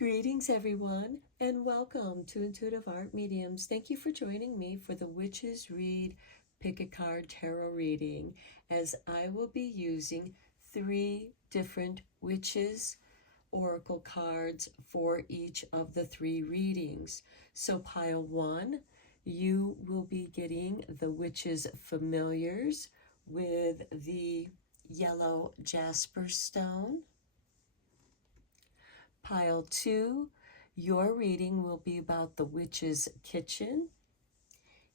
Greetings, everyone, and welcome to Intuitive Art Mediums. Thank you for joining me for the Witches Read Pick a Card Tarot reading, as I will be using 3 different Witches Oracle cards for each of the 3 readings. So pile 1, you will be getting the Witches Familiars with the yellow jasper stone. Pile 2, your reading will be about the witch's kitchen,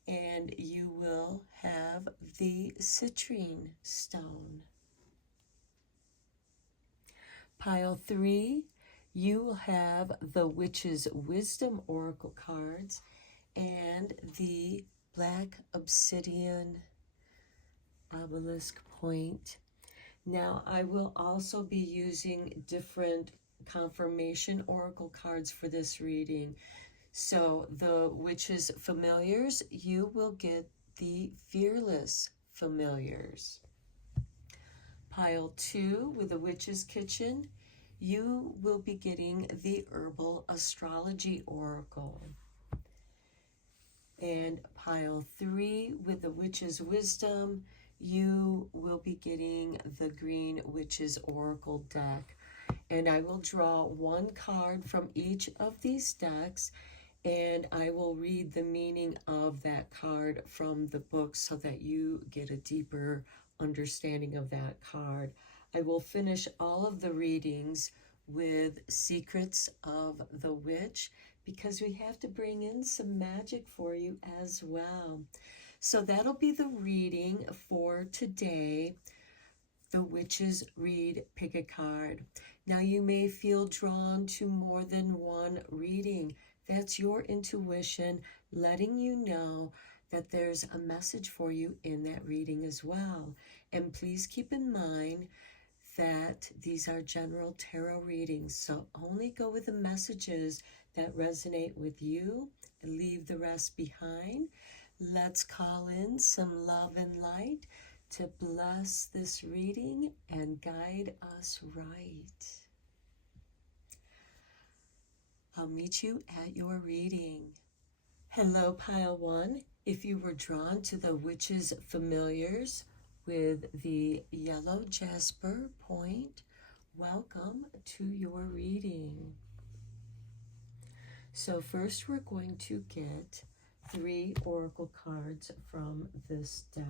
and you will have the citrine stone. Pile 3, you will have the witch's wisdom oracle cards and the black obsidian obelisk point. Now, I will also be using different confirmation oracle cards for this reading. So the Witches Familiars, you will get the Fearless Familiars. Pile 2 with the Witch's Kitchen, you will be getting the Herbal Astrology Oracle. And pile 3 with the Witch's Wisdom, you will be getting the Green Witch's Oracle deck. And I will draw 1 card from each of these decks, and I will read the meaning of that card from the book so that you get a deeper understanding of that card. I will finish all of the readings with Secrets of the Witch, because we have to bring in some magic for you as well. So that'll be the reading for today. The Witches Read Pick a Card. Now, you may feel drawn to more than one reading. That's your intuition letting you know that there's a message for you in that reading as well. And please keep in mind that these are general tarot readings, so only go with the messages that resonate with you and leave the rest behind. Let's call in some love and light to bless this reading and guide us right. I'll meet you at your reading. Hello, Pile 1. If you were drawn to the Witches Familiars with the yellow jasper point, welcome to your reading. So first we're going to get 3 oracle cards from this deck.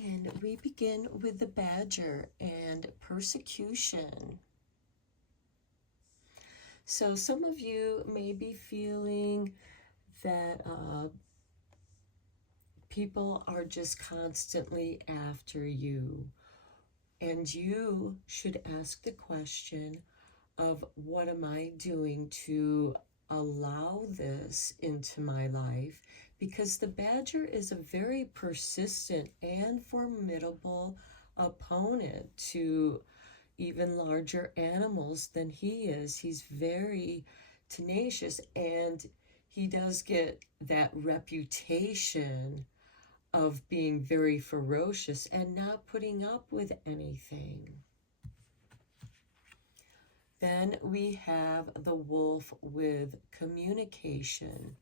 And we begin with the Badger and persecution. So some of you may be feeling that people are just constantly after you. And you should ask the question of, what am I doing to allow this into my life? Because the Badger is a very persistent and formidable opponent to even larger animals than he is. He's very tenacious, and he does get that reputation of being very ferocious and not putting up with anything. Then we have the Wolf with communication.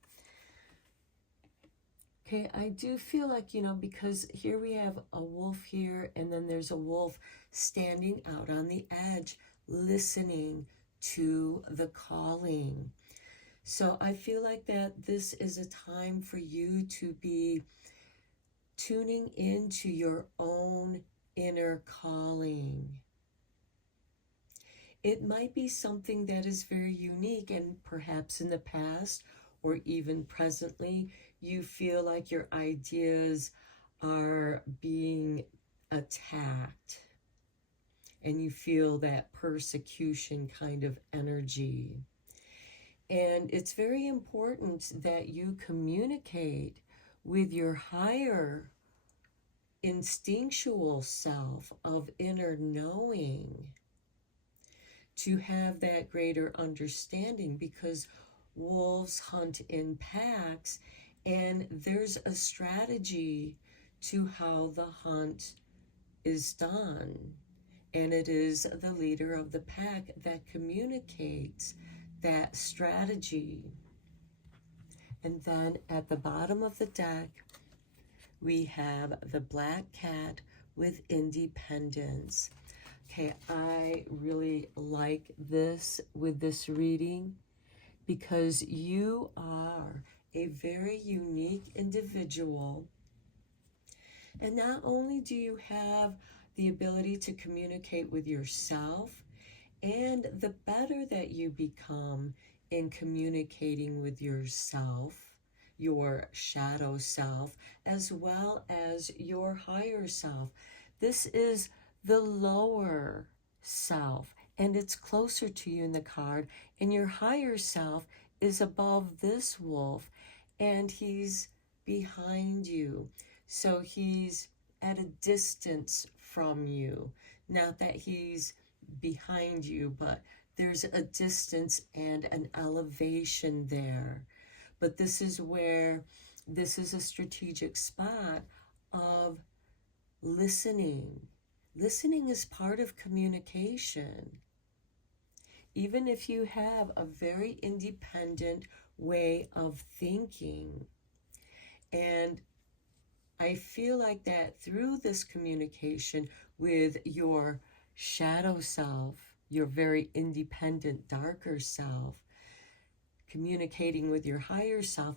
Okay, I do feel like, because here we have a wolf here, and then there's a wolf standing out on the edge, listening to the calling. So I feel like that this is a time for you to be tuning into your own inner calling. It might be something that is very unique, and perhaps in the past or even presently, you feel like your ideas are being attacked, and you feel that persecution kind of energy. And it's very important that you communicate with your higher instinctual self of inner knowing to have that greater understanding, because wolves hunt in packs and there's a strategy to how the hunt is done. And it is the leader of the pack that communicates that strategy. And then at the bottom of the deck, we have the black cat with independence. Okay, I really like this with this reading because you are a very unique individual. And not only do you have the ability to communicate with yourself, and the better that you become in communicating with yourself, your shadow self, as well as your higher self. This is the lower self, and it's closer to you in the card, and your higher self is above this wolf, and he's behind you. So he's at a distance from you. Not that he's behind you, but there's a distance and an elevation there. But this is where this is a strategic spot of listening. Listening is part of communication. Even if you have a very independent way of thinking. And I feel like that through this communication with your shadow self, your very independent, darker self, communicating with your higher self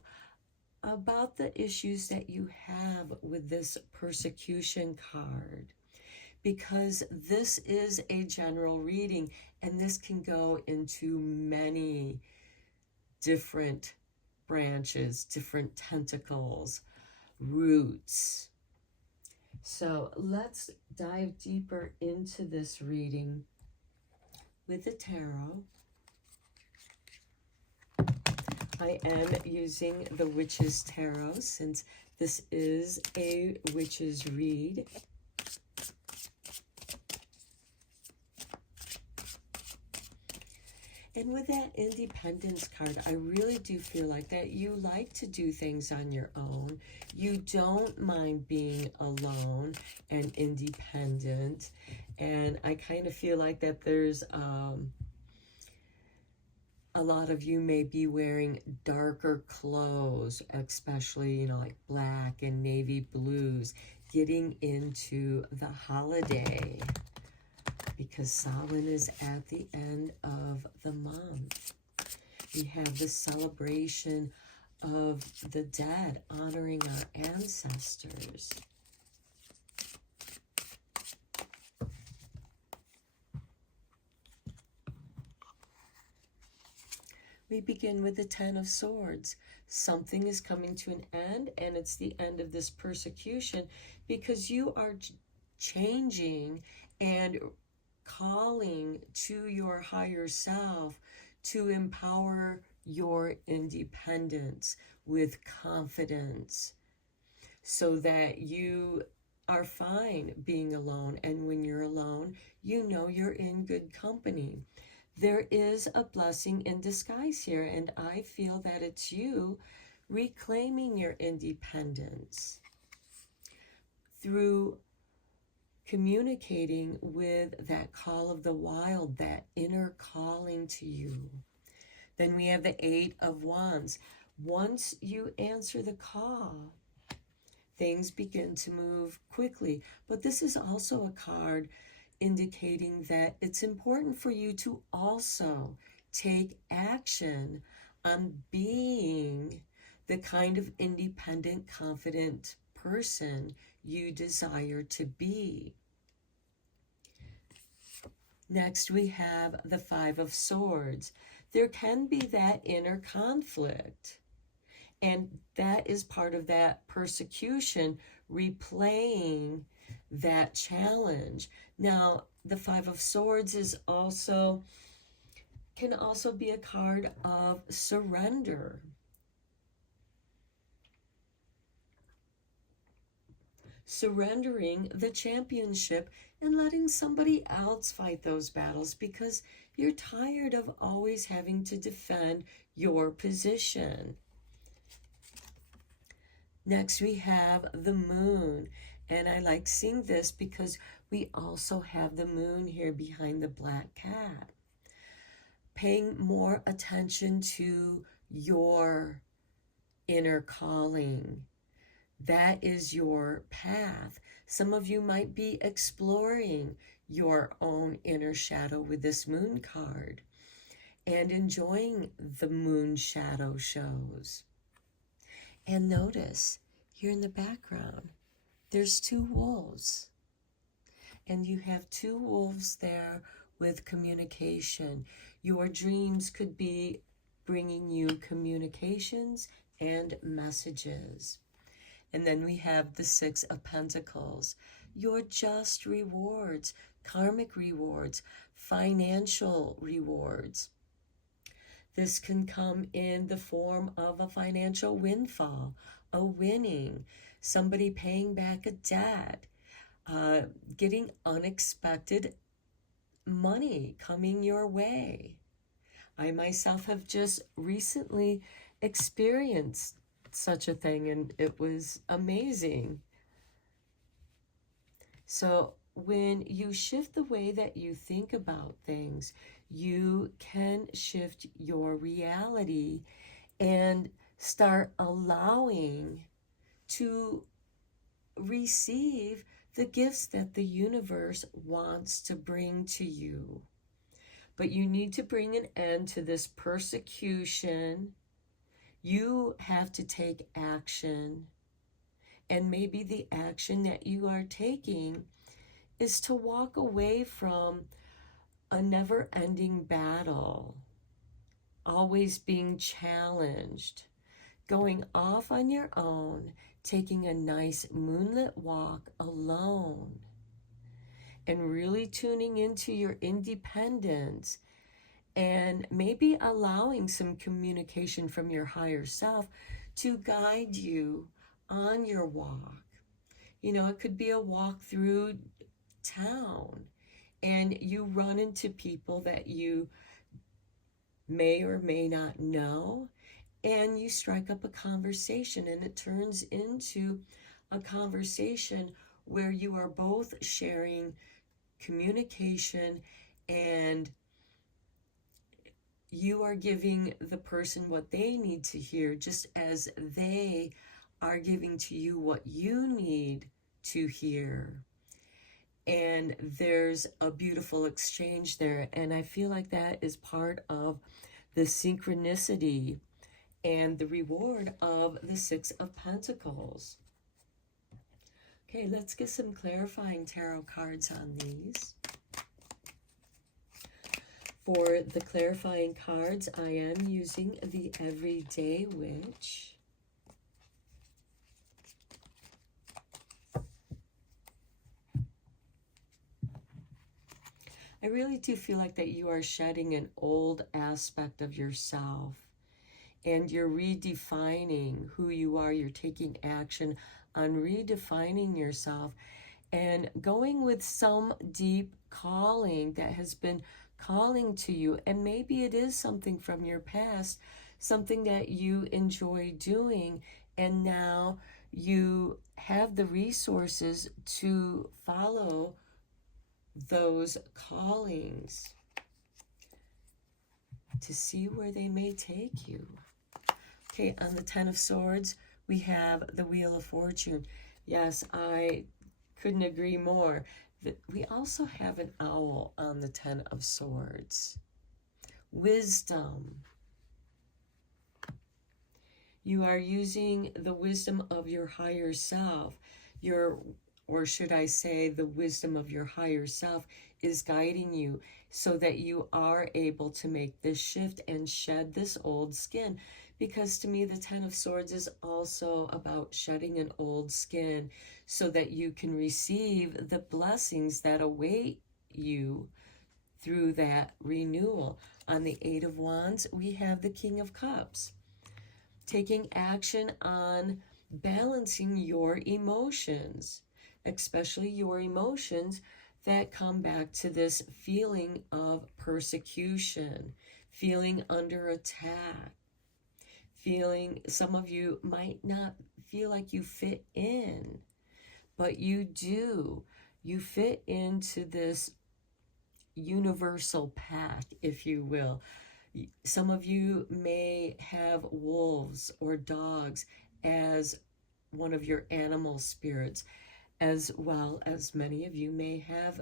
about the issues that you have with this persecution card. Because this is a general reading, and this can go into many different branches, different tentacles, roots. So let's dive deeper into this reading with the tarot. I am using the Witch's Tarot since this is a witch's read. And with that independence card, I really do feel like that you like to do things on your own. You don't mind being alone and independent. And I kind of feel like that there's a lot of you may be wearing darker clothes, especially, like black and navy blues, getting into the holiday, because Samhain is at the end of the month. We have the celebration of the dead, honoring our ancestors. We begin with the Ten of Swords. Something is coming to an end, and it's the end of this persecution, because you are changing and calling to your higher self to empower your independence with confidence, so that you are fine being alone. And when you're alone, you know you're in good company. There is a blessing in disguise here, and I feel that it's you reclaiming your independence through communicating with that call of the wild, that inner calling to you. Then we have the Eight of Wands. Once you answer the call, things begin to move quickly. But this is also a card indicating that it's important for you to also take action on being the kind of independent, confident person you desire to be. Next, we have the Five of Swords. There can be that inner conflict, and that is part of that persecution, replaying that challenge. Now, the Five of Swords is also can also be a card of surrender. Surrendering the championship and letting somebody else fight those battles because you're tired of always having to defend your position. Next, we have the moon. And I like seeing this because we also have the moon here behind the black cat. Paying more attention to your inner calling. That is your path. Some of you might be exploring your own inner shadow with this moon card and enjoying the moon shadow shows. And notice here in the background, there's two wolves. And you have two wolves there with communication. Your dreams could be bringing you communications and messages. And then we have the Six of Pentacles. Your just rewards, karmic rewards, financial rewards. This can come in the form of a financial windfall, a winning, somebody paying back a debt, getting unexpected money coming your way. I myself have just recently experienced such a thing, and it was amazing. So when you shift the way that you think about things, you can shift your reality and start allowing to receive the gifts that the universe wants to bring to you. But you need to bring an end to this persecution. You have to take action. And maybe the action that you are taking is to walk away from a never-ending battle, always being challenged, going off on your own, taking a nice moonlit walk alone, and really tuning into your independence, and maybe allowing some communication from your higher self to guide you on your walk. You know, it could be a walk through town and you run into people that you may or may not know, and you strike up a conversation, and it turns into a conversation where you are both sharing communication, and you are giving the person what they need to hear, just as they are giving to you what you need to hear. And there's a beautiful exchange there. And I feel like that is part of the synchronicity and the reward of the Six of Pentacles. Okay, let's get some clarifying tarot cards on these. For the clarifying cards, I am using the Everyday Witch. I really do feel like that you are shedding an old aspect of yourself, and you're redefining who you are. You're taking action on redefining yourself and going with some deep calling that has been calling to you. And maybe it is something from your past, something that you enjoy doing, and now you have the resources to follow those callings to see where they may take you. Okay, on the Ten of Swords, we have the Wheel of Fortune. Yes, I couldn't agree more. We also have an owl on the Ten of Swords. Wisdom. You are using the wisdom of your higher self. Or should I say, the wisdom of your higher self is guiding you so that you are able to make this shift and shed this old skin. Because to me, the Ten of Swords is also about shedding an old skin so that you can receive the blessings that await you through that renewal. On the Eight of Wands, we have the King of Cups, taking action on balancing your emotions, especially your emotions that come back to this feeling of persecution, feeling under attack, feeling some of you might not feel like you fit in, but you do. You fit into this universal pack, if you will. Some of you may have wolves or dogs as one of your animal spirits, as well as many of you may have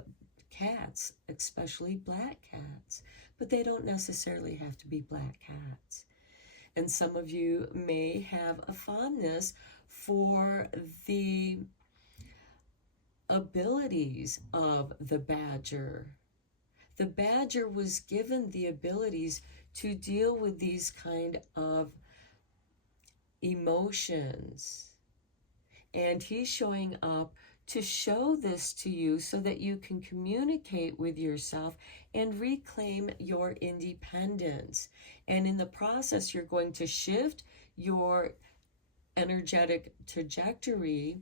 cats, especially black cats, but they don't necessarily have to be black cats. And some of you may have a fondness for the abilities of the badger. The badger was given the abilities to deal with these kind of emotions. And he's showing up to show this to you so that you can communicate with yourself and reclaim your independence. And in the process, you're going to shift your energetic trajectory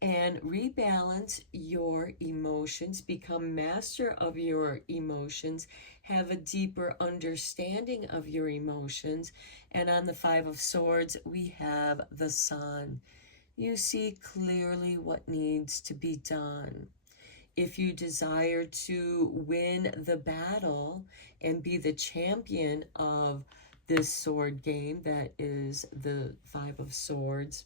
and rebalance your emotions, become master of your emotions, have a deeper understanding of your emotions. And on the Five of Swords, we have the Sun. You see clearly what needs to be done. If you desire to win the battle and be the champion of this sword game that is the Five of Swords,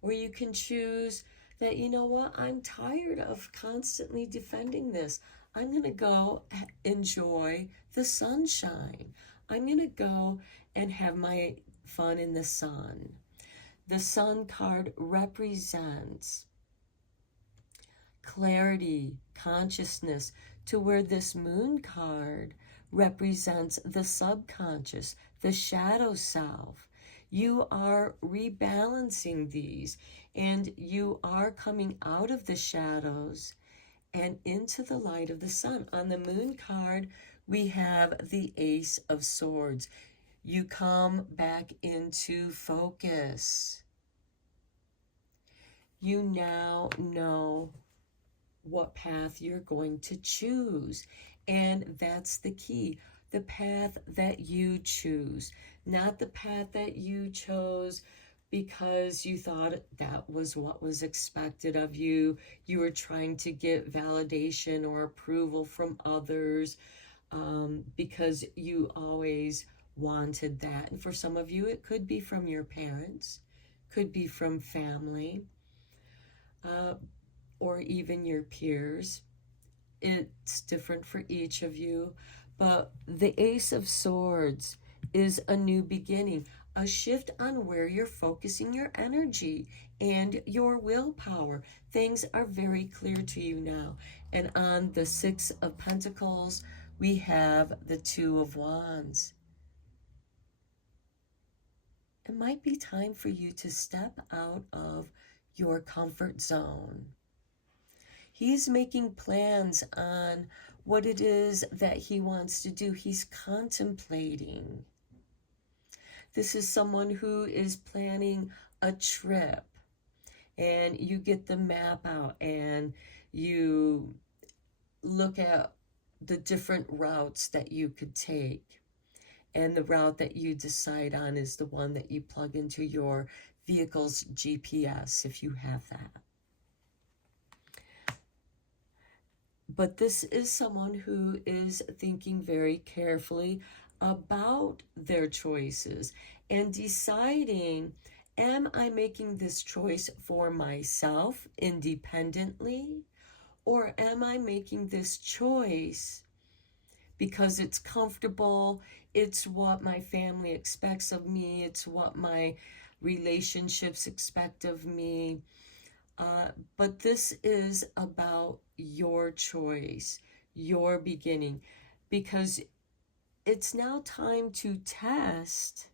or you can choose that, you know what, I'm tired of constantly defending this. I'm going to go enjoy the sunshine. I'm going to go and have my fun in the sun. The Sun card represents clarity, consciousness, to where this Moon card represents the subconscious, the shadow self. You are rebalancing these, and you are coming out of the shadows and into the light of the sun. On the Moon card, we have the Ace of Swords. You come back into focus. You now know what path you're going to choose. And that's the key. The path that you choose, not the path that you chose because you thought that was what was expected of you. You were trying to get validation or approval from others because you always wanted that. And for some of you, it could be from your parents, could be from family, or even your peers. It's different for each of you. But the Ace of Swords is a new beginning, a shift on where you're focusing your energy and your willpower. Things are very clear to you now. And on the Six of Pentacles, we have the Two of Wands. It might be time for you to step out of your comfort zone. He's making plans on what it is that he wants to do. He's contemplating. This is someone who is planning a trip, and you get the map out and you look at the different routes that you could take. And the route that you decide on is the one that you plug into your vehicle's GPS, if you have that. But this is someone who is thinking very carefully about their choices and deciding, am I making this choice for myself independently, or am I making this choice because it's comfortable, it's what my family expects of me, it's what my relationships expect of me. But this is about your choice, your beginning, because it's now time to test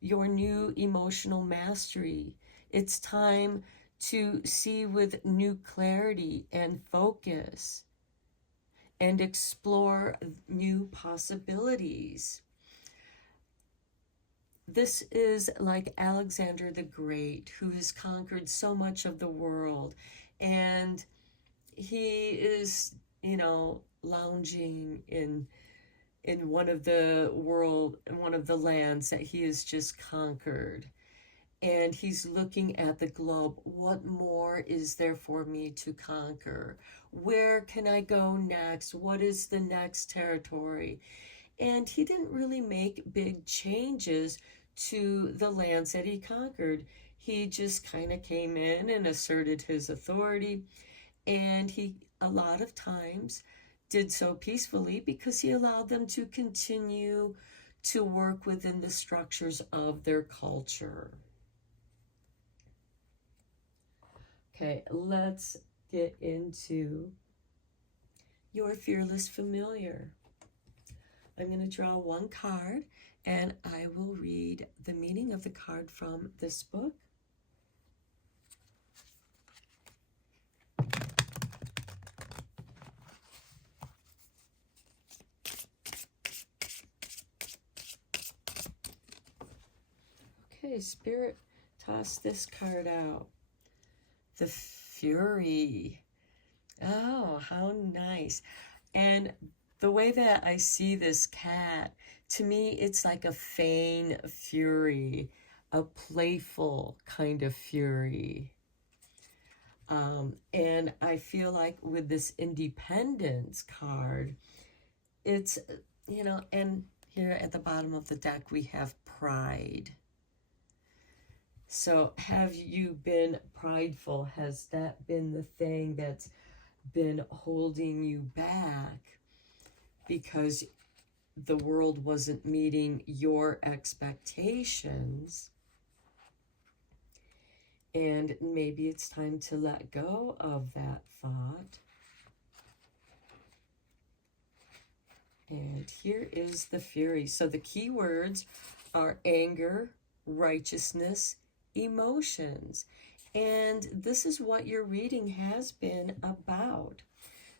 your new emotional mastery. It's time to see with new clarity and focus and explore new possibilities. This is like Alexander the Great, who has conquered so much of the world, and he is, lounging in one of the lands that he has just conquered. And he's looking at the globe. What more is there for me to conquer? Where can I go next? What is the next territory? And he didn't really make big changes to the lands that he conquered. He just kind of came in and asserted his authority. And he, a lot of times, did so peacefully because he allowed them to continue to work within the structures of their culture. Okay, let's get into your fearless familiar. I'm going to draw one card, and I will read the meaning of the card from this book. Okay, Spirit, toss this card out. The Fury. Oh, how nice. And the way that I see this cat, to me, it's like a vain fury, a playful kind of fury. And I feel like with this Independence card, it's, and here at the bottom of the deck, we have Pride. So have you been prideful? Has that been the thing that's been holding you back because the world wasn't meeting your expectations? And maybe it's time to let go of that thought. And here is the Fury. So the key words are anger, righteousness, emotions. And this is what your reading has been about.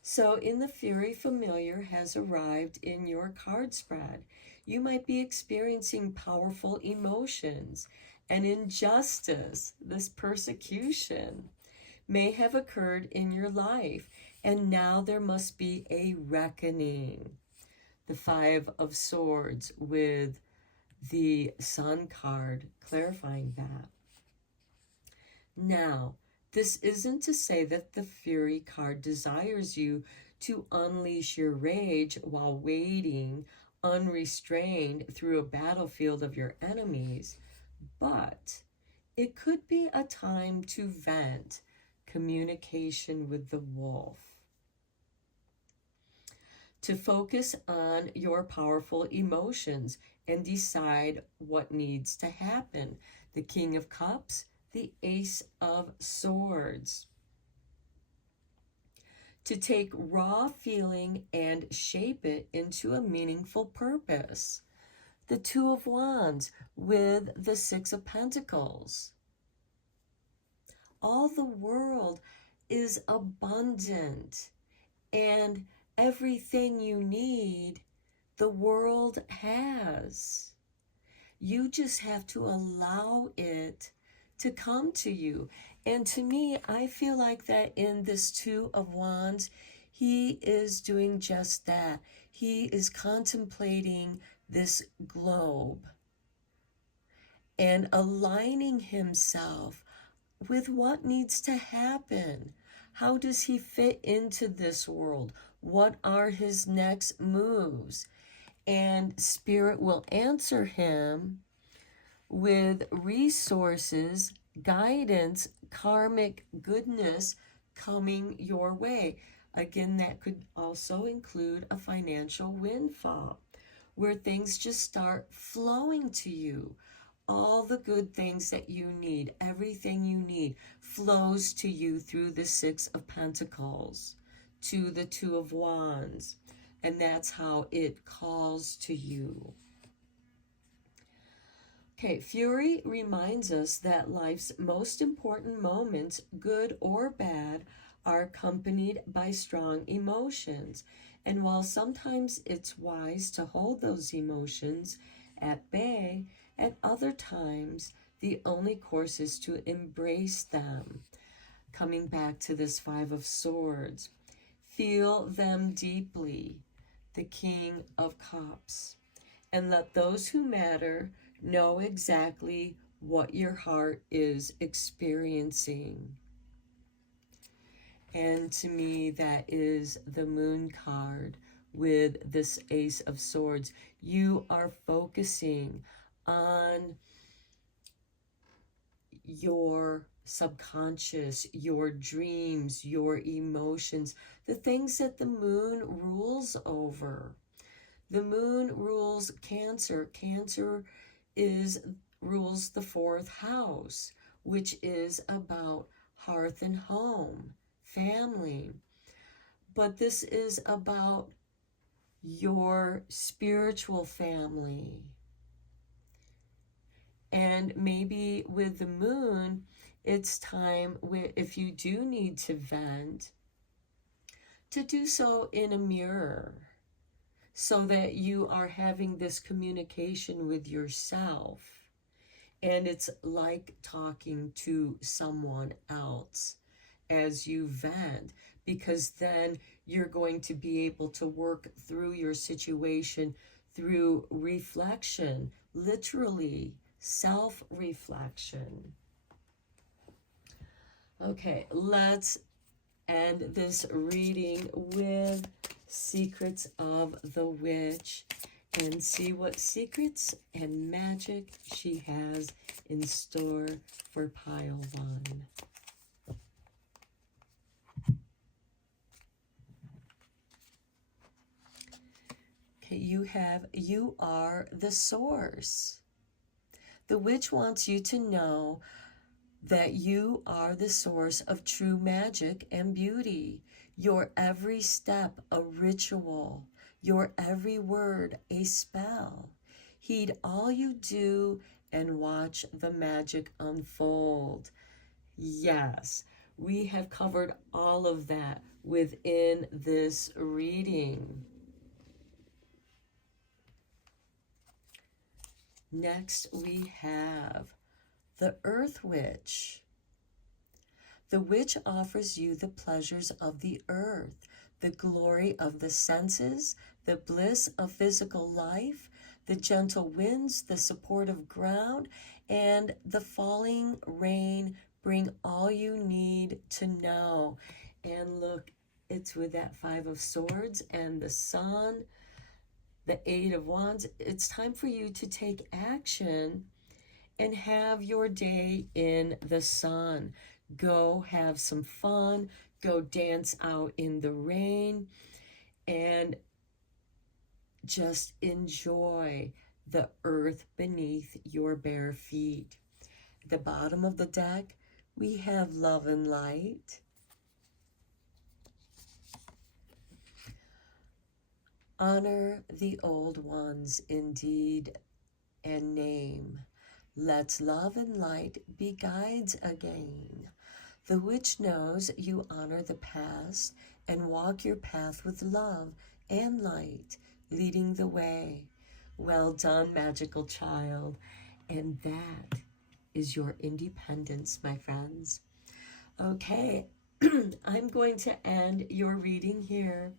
So in the Fury familiar has arrived in your card spread. You might be experiencing powerful emotions. An injustice, this persecution, may have occurred in your life, and now there must be a reckoning. The Five of Swords with the Sun card clarifying that. Now, this isn't to say that the Fury card desires you to unleash your rage while wading unrestrained through a battlefield of your enemies, but it could be a time to vent, communication with the wolf. To focus on your powerful emotions and decide what needs to happen. The King of Cups, the Ace of Swords. To take raw feeling and shape it into a meaningful purpose. The Two of Wands with the Six of Pentacles. All the world is abundant, and everything you need, the world has. You just have to allow it to come to you. And to me, I feel like that in this Two of Wands, he is doing just that. He is contemplating this globe and aligning himself with what needs to happen. How does he fit into this world? What are his next moves? And Spirit will answer him with resources, guidance, karmic goodness coming your way. Again, that could also include a financial windfall where things just start flowing to you. All the good things that you need, everything you need, flows to you through the Six of Pentacles to the Two of Wands. And that's how it calls to you. Okay, Fury reminds us that life's most important moments, good or bad, are accompanied by strong emotions. And while sometimes it's wise to hold those emotions at bay, at other times the only course is to embrace them. Coming back to this Five of Swords, feel them deeply, the King of Cups, and let those who matter know exactly what your heart is experiencing. And to me, that is the Moon card with this Ace of Swords. You are focusing on your subconscious, your dreams, your emotions, the things that the moon rules over. The moon rules Cancer. Cancer is rules the fourth house, which is about hearth and home, family. But this is about your spiritual family. And maybe with the moon, it's time, if you do need to vent, to do so in a mirror, so that you are having this communication with yourself. And it's like talking to someone else as you vent, because then you're going to be able to work through your situation through reflection, literally self-reflection. Okay, let's end this reading with Secrets of the Witch and see what secrets and magic she has in store for pile one. Okay, you are the source. The witch wants you to know that you are the source of true magic and beauty. Your every step a ritual, your every word a spell. Heed all you do and watch the magic unfold. Yes, we have covered all of that within this reading. Next, we have the Earth Witch. The witch offers you the pleasures of the earth, the glory of the senses, the bliss of physical life, the gentle winds, the support of ground, and the falling rain bring all you need to know. And look, it's with that Five of Swords and the Sun, the Eight of Wands. It's time for you to take action and have your day in the sun. Go have some fun, go dance out in the rain, and just enjoy the earth beneath your bare feet. At the bottom of the deck, we have Love and Light. Honor the old ones indeed and name. Let love and light be guides again. The witch knows you honor the past and walk your path with love and light, leading the way. Well done, magical child. And that is your independence, my friends. Okay, I'm going to end your reading here.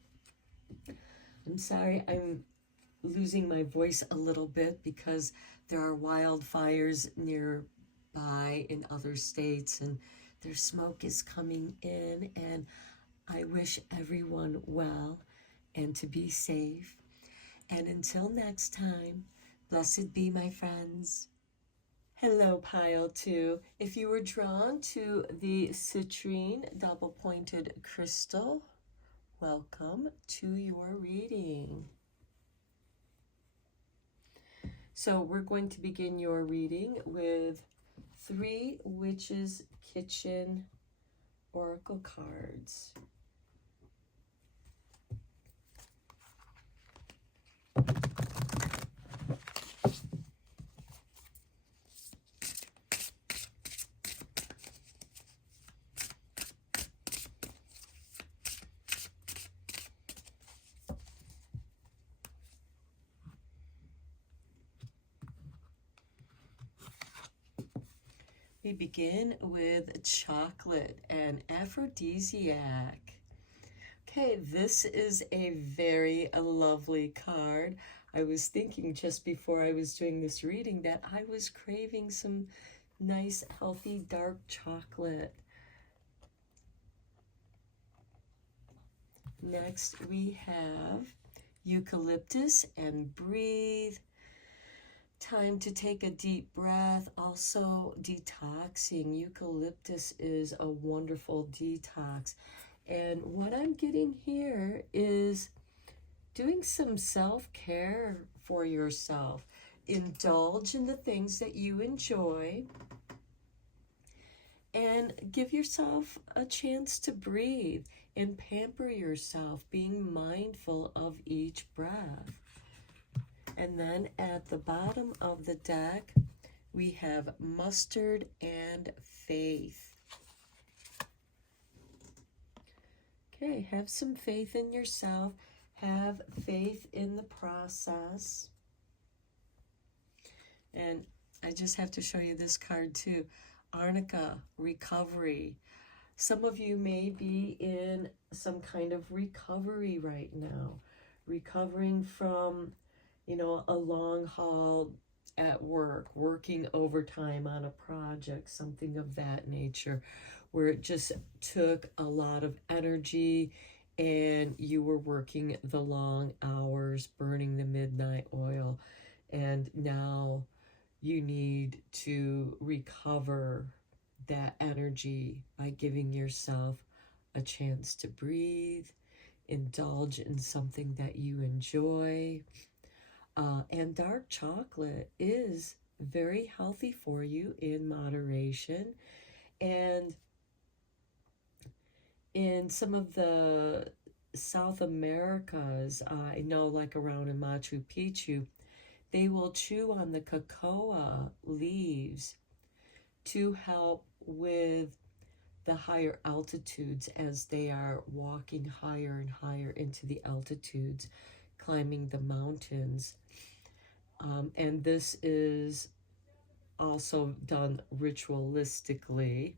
I'm sorry, I'm losing my voice a little bit because there are wildfires nearby in other states and their smoke is coming in, and I wish everyone well and to be safe. And until next time, blessed be, my friends. Hello, Pile 2. If you were drawn to the citrine double-pointed crystal, welcome to your reading. So we're going to begin your reading with 3 Witches Kitchen Oracle cards. We begin with chocolate, an aphrodisiac. Okay, this is a very lovely card. I was thinking just before I was doing this reading that I was craving some nice, healthy, dark chocolate. Next, we have eucalyptus and breathe. Time to take a deep breath. Also, detoxing. Eucalyptus is a wonderful detox. And what I'm getting here is doing some self-care for yourself. Indulge in the things that you enjoy and give yourself a chance to breathe and pamper yourself, being mindful of each breath. And then at the bottom of the deck, we have mustard and faith. Okay, have some faith in yourself. Have faith in the process. And I just have to show you this card too. Arnica, recovery. Some of you may be in some kind of recovery right now. Recovering from, a long haul at work, working overtime on a project, something of that nature, where it just took a lot of energy and you were working the long hours, burning the midnight oil, and now you need to recover that energy by giving yourself a chance to breathe, indulge in something that you enjoy. And dark chocolate is very healthy for you in moderation. And in some of the South Americas, I know like around in Machu Picchu, they will chew on the cocoa leaves to help with the higher altitudes as they are walking higher and higher into the altitudes, climbing the mountains. And this is also done ritualistically.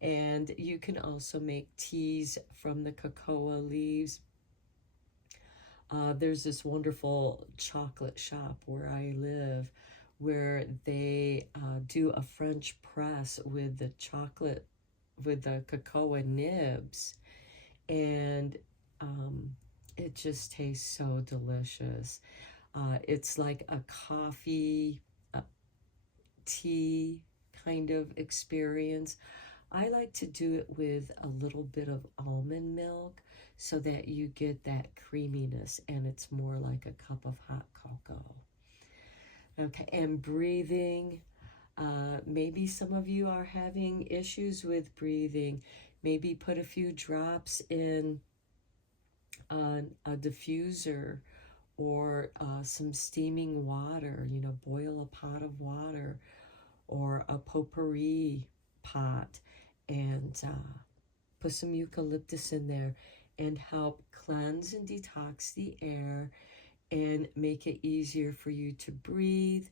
And you can also make teas from the cocoa leaves. There's this wonderful chocolate shop where I live where they do a French press with the chocolate, with the cocoa nibs. And it just tastes so delicious. It's like a coffee, tea kind of experience. I like to do it with a little bit of almond milk so that you get that creaminess and it's more like a cup of hot cocoa. Okay, and breathing. Maybe some of you are having issues with breathing. Maybe put a few drops in a diffuser or some steaming water, boil a pot of water or a potpourri pot and put some eucalyptus in there and help cleanse and detox the air and make it easier for you to breathe.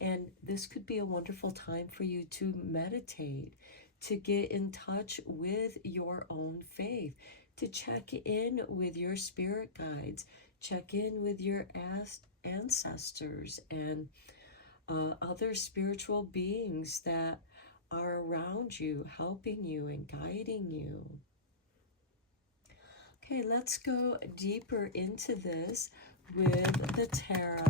And this could be a wonderful time for you to meditate, to get in touch with your own faith, to check in with your spirit guides, check in with your ancestors and other spiritual beings that are around you, helping you and guiding you. Okay, let's go deeper into this with the tarot.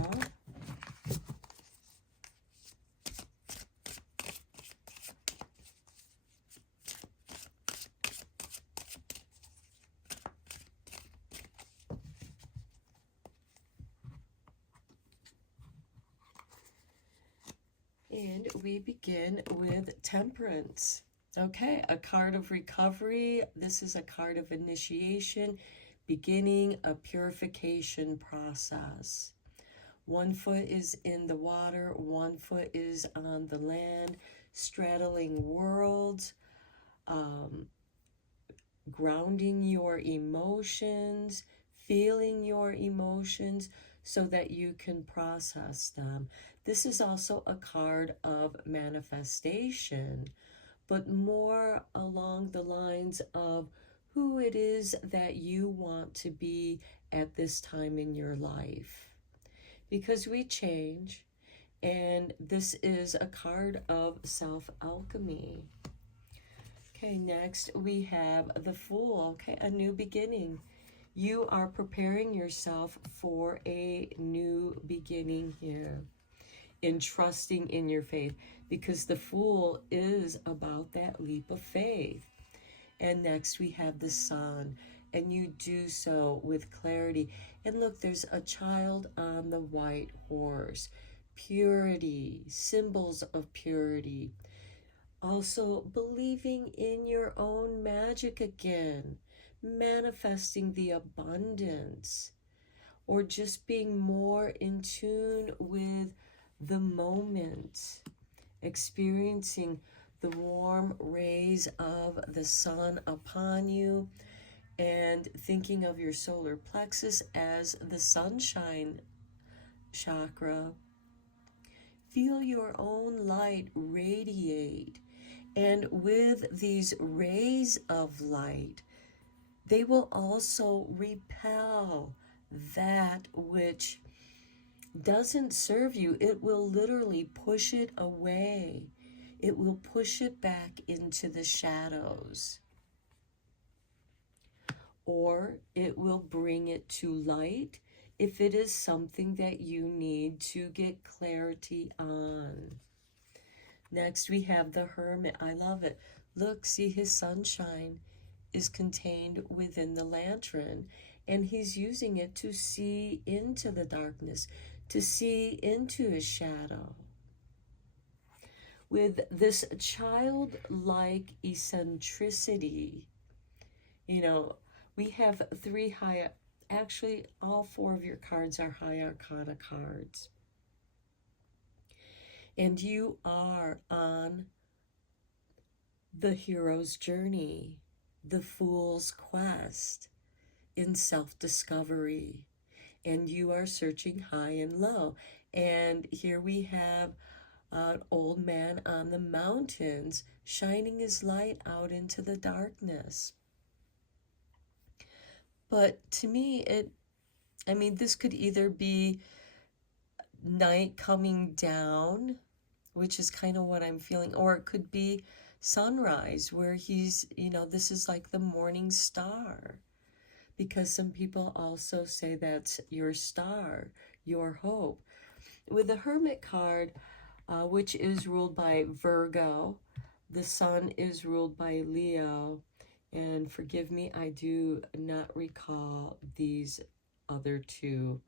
And we begin with Temperance. Okay, a card of recovery. This is a card of initiation, beginning a purification process. One foot is in the water, one foot is on the land, straddling worlds, grounding your emotions, feeling your emotions so that you can process them. This is also a card of manifestation, but more along the lines of who it is that you want to be at this time in your life. Because we change, and this is a card of self-alchemy. Okay, next we have the Fool. Okay, a new beginning. You are preparing yourself for a new beginning here, in trusting in your faith, because the Fool is about that leap of faith. And next we have the Sun, and you do so with clarity. And look, there's a child on the white horse. Purity, symbols of purity. Also believing in your own magic again, manifesting the abundance, or just being more in tune with the moment, experiencing the warm rays of the sun upon you, and thinking of your solar plexus as the sunshine chakra. Feel your own light radiate, and with these rays of light, they will also repel that which doesn't serve you. It will literally push it away. It will push it back into the shadows. Or it will bring it to light if it is something that you need to get clarity on. Next, we have the Hermit. I love it. Look, see, his sunshine is contained within the lantern, and he's using it to see into the darkness, to see into his shadow. With this childlike eccentricity, you know, we have three high, actually all four of your cards are high arcana cards. And you are on the hero's journey, the fool's quest in self-discovery. And you are searching high and low. And here we have an old man on the mountains shining his light out into the darkness. But to me, this could either be night coming down, which is kind of what I'm feeling, or it could be sunrise, where he's, this is like the morning star. Because some people also say that's your star, your hope. With the Hermit card, which is ruled by Virgo, the Sun is ruled by Leo, and forgive me, I do not recall these other two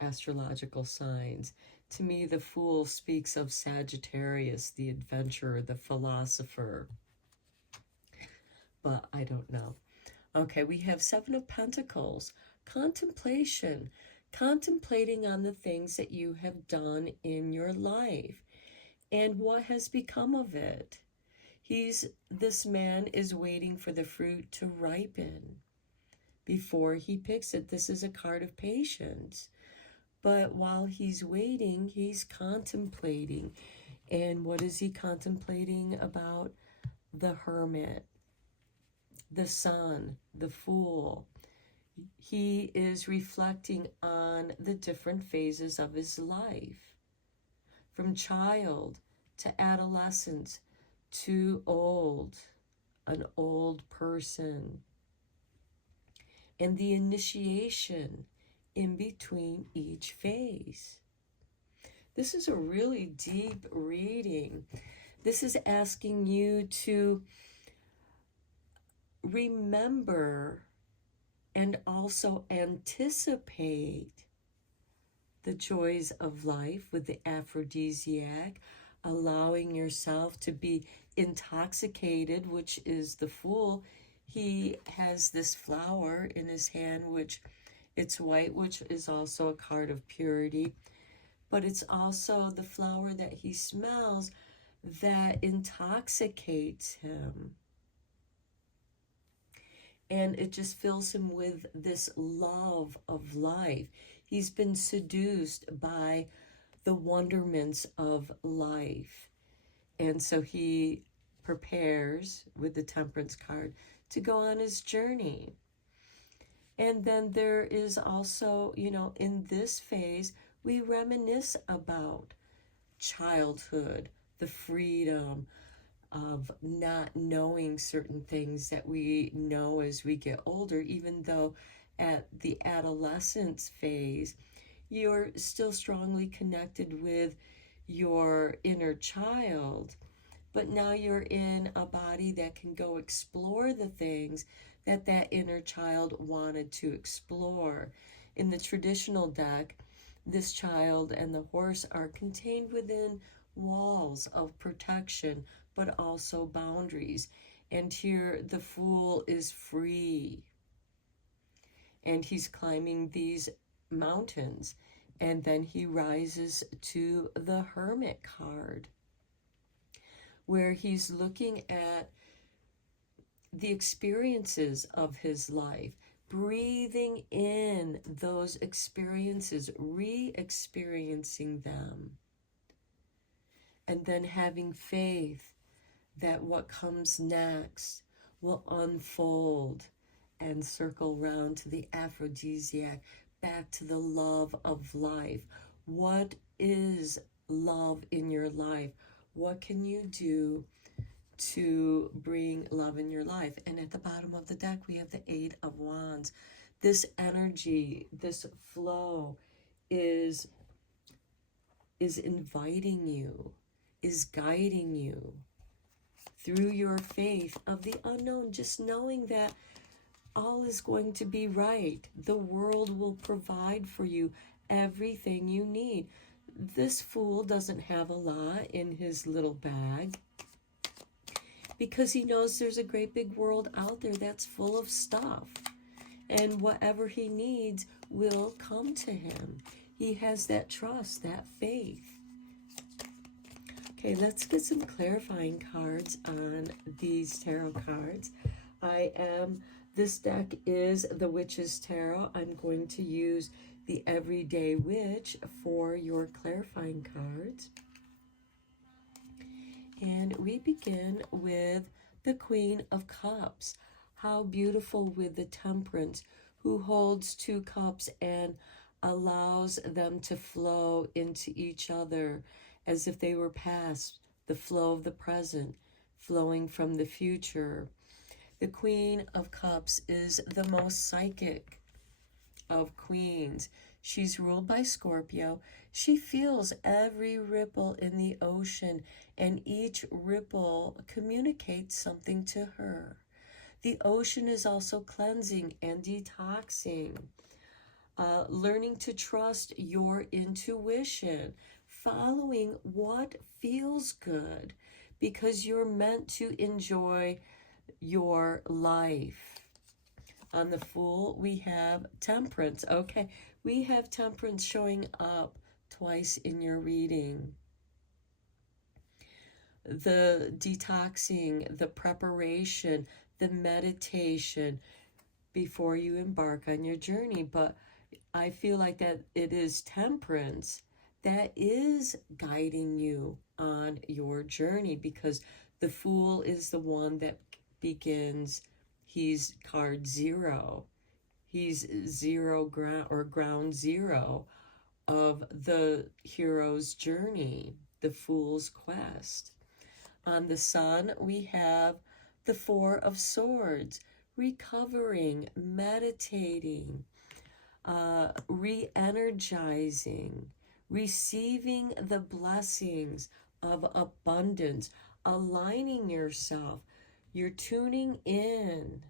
astrological signs. To me, the Fool speaks of Sagittarius, the adventurer, the philosopher, but I don't know. Okay, we have Seven of Pentacles, contemplation, contemplating on the things that you have done in your life and what has become of it. This man is waiting for the fruit to ripen before he picks it. This is a card of patience. But while he's waiting, he's contemplating. And what is he contemplating about? The Hermit, the Sun, the Fool. He is reflecting on the different phases of his life, from child to adolescence to an old person, and the initiation in between each phase. This is a really deep reading. This is asking you to remember and also anticipate the joys of life with the aphrodisiac, allowing yourself to be intoxicated, which is the Fool. He has this flower in his hand, which it's white, which is also a card of purity, but it's also the flower that he smells that intoxicates him. And it just fills him with this love of life. He's been seduced by the wonderments of life. And so he prepares with the Temperance card to go on his journey. And then there is also, in this phase, we reminisce about childhood, the freedom of not knowing certain things that we know as we get older, even though at the adolescence phase, you're still strongly connected with your inner child, but now you're in a body that can go explore the things that that inner child wanted to explore. In the traditional deck, this child and the horse are contained within walls of protection, but also boundaries. And here the Fool is free, and he's climbing these mountains. And then he rises to the Hermit card, where he's looking at the experiences of his life, breathing in those experiences, re-experiencing them, and then having faith that what comes next will unfold and circle round to the aphrodisiac, back to the love of life. What is love in your life? What can you do to bring love in your life? And at the bottom of the deck, we have the Eight of Wands. This energy, this flow is inviting you, is guiding you through your faith of the unknown, just knowing that all is going to be right. The world will provide for you everything you need. This Fool doesn't have a lot in his little bag, because he knows there's a great big world out there that's full of stuff. And whatever he needs will come to him. He has that trust, that faith. Okay, let's get some clarifying cards on these tarot cards. This deck is the Witch's Tarot. I'm going to use the Everyday Witch for your clarifying cards. And we begin with the Queen of Cups. How beautiful with the Temperance, who holds two cups and allows them to flow into each other as if they were past, the flow of the present, flowing from the future. The Queen of Cups is the most psychic of queens. She's ruled by Scorpio. She feels every ripple in the ocean, and each ripple communicates something to her. The ocean is also cleansing and detoxing. Learning to trust your intuition, following what feels good, because you're meant to enjoy your life. On the Fool, we have Temperance. Okay, we have Temperance showing up twice in your reading. The detoxing, the preparation, the meditation before you embark on your journey. But I feel like that it is Temperance that is guiding you on your journey, because the Fool is the one that begins. He's card 0. He's ground zero of the hero's journey, the Fool's quest. On the Sun, we have the Four of Swords, recovering, meditating, re-energizing, receiving the blessings of abundance, aligning yourself. You're tuning in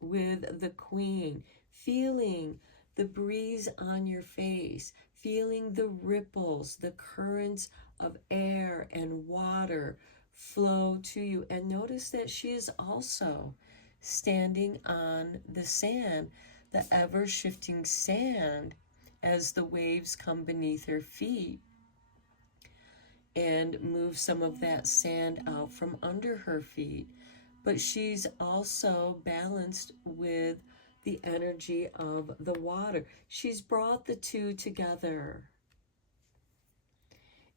with the Queen, feeling the breeze on your face, feeling the ripples, the currents of air and water flow to you. And notice that she is also standing on the sand, the ever-shifting sand, as the waves come beneath her feet and move some of that sand out from under her feet. But she's also balanced with the energy of the water. She's brought the two together.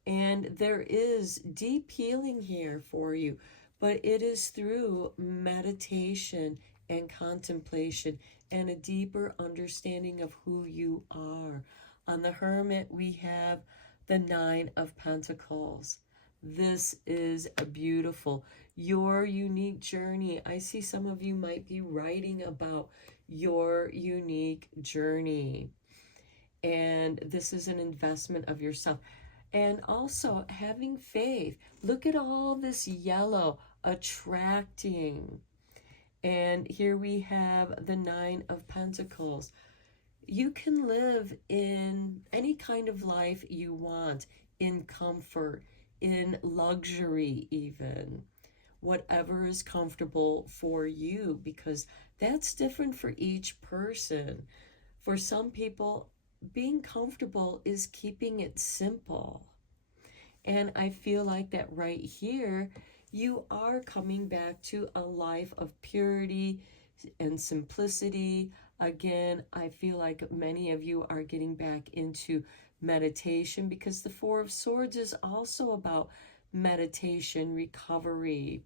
And there is deep healing here for you, but it is through meditation and contemplation and a deeper understanding of who you are. On the Hermit, we have the Nine of Pentacles. This is a beautiful, your unique journey. I see some of you might be writing about your unique journey. And this is an investment of yourself. And also having faith. Look at all this yellow attracting. And here we have the Nine of Pentacles. You can live in any kind of life you want, in comfort, in luxury even, whatever is comfortable for you, because that's different for each person. For some people, being comfortable is keeping it simple. And I feel like that right here, you are coming back to a life of purity and simplicity. Again, I feel like many of you are getting back into meditation, because the Four of Swords is also about meditation, recovery,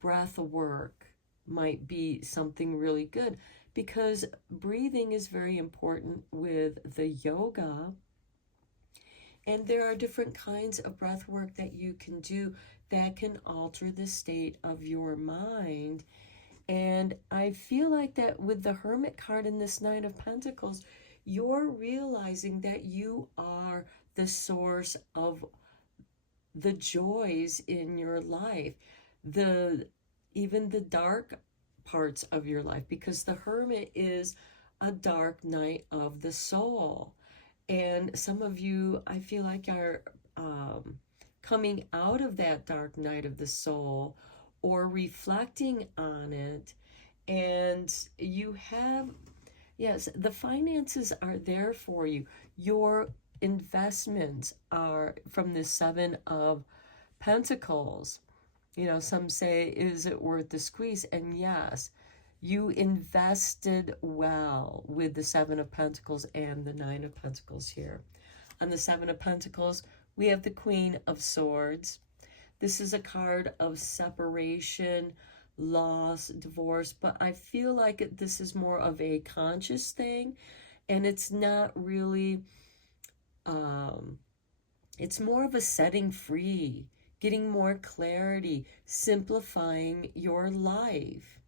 breath work might be something really good, because breathing is very important with the yoga. And there are different kinds of breath work that you can do that can alter the state of your mind. And I feel like that with the Hermit card in this Nine of Pentacles, you're realizing that you are the source of the joys in your life, even the dark parts of your life, because the Hermit is a dark night of the soul. And some of you, I feel like, are coming out of that dark night of the soul or reflecting on it. And you have, yes, the finances are there for you. Your investments are from the Seven of Pentacles. You know, some say, is it worth the squeeze? And yes, you invested well with the Seven of Pentacles and the Nine of Pentacles here. On the Seven of Pentacles, we have the Queen of Swords. This is a card of separation, loss, divorce, but I feel like this is more of a conscious thing, and it's not really, it's more of a setting free, getting more clarity, simplifying your life.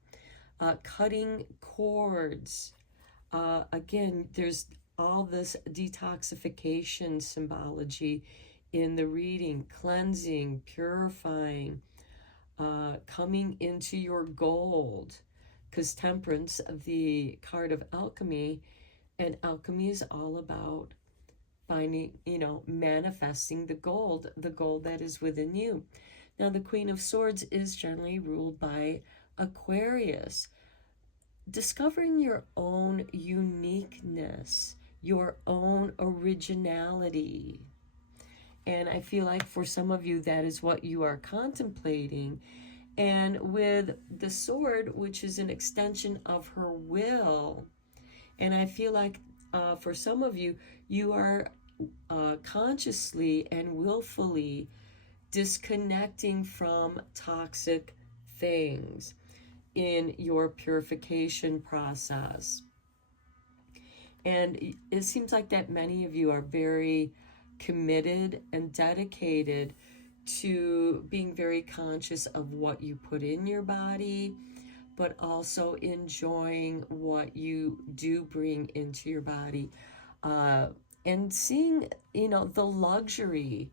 Cutting cords. Again, there's all this detoxification symbology in the reading, cleansing, purifying, coming into your gold. Because Temperance, the card of alchemy, and alchemy is all about finding, manifesting the gold that is within you. Now, the Queen of Swords is generally ruled by Aquarius. Discovering your own uniqueness, your own originality. And I feel like for some of you, that is what you are contemplating. And with the sword, which is an extension of her will, and I feel like for some of you, you are consciously and willfully disconnecting from toxic things in your purification process. And it seems like that many of you are very committed and dedicated to being very conscious of what you put in your body, but also enjoying what you do bring into your body, and seeing, the luxury.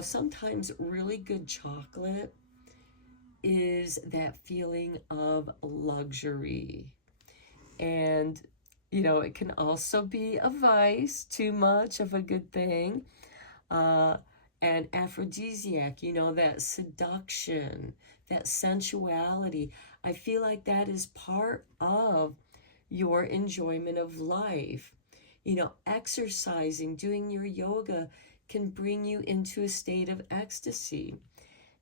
Sometimes really good chocolate is that feeling of luxury. And, it can also be a vice, too much of a good thing. And aphrodisiac, that seduction, that sensuality. I feel like that is part of your enjoyment of life. Exercising, doing your yoga can bring you into a state of ecstasy.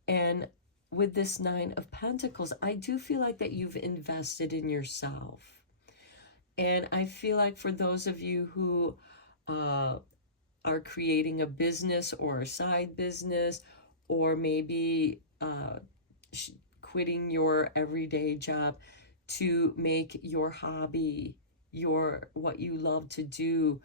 And with this Nine of Pentacles, I do feel like that you've invested in yourself. And I feel like for those of you who are creating a business or a side business, or maybe quitting your everyday job to make your hobby, your what you love to do,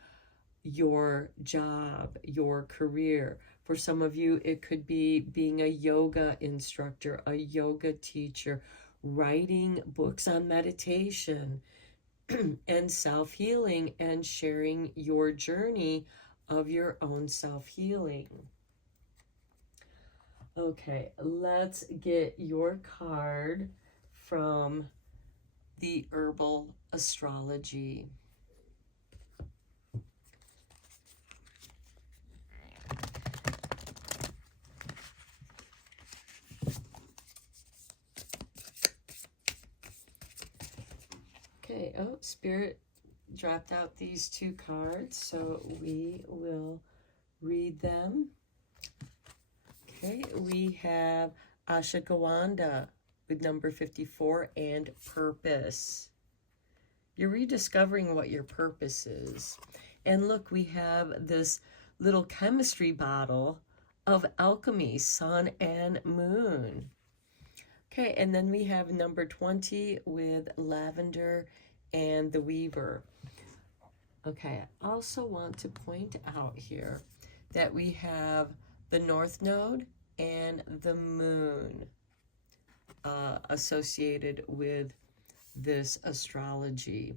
your job, your career. For some of you, it could be being a yoga instructor, a yoga teacher, writing books on meditation and self-healing, and sharing your journey of your own self-healing. Okay, let's get your card from the herbal astrology. Okay, oh, Spirit dropped out these two cards, so we will read them. Okay, we have Ashwagandha with number 54 and purpose. You're rediscovering what your purpose is. And look, we have this little chemistry bottle of alchemy, sun and moon. Okay, and then we have number 20 with lavender and the weaver. Okay, I also want to point out here that we have the North Node and the moon associated with this astrology,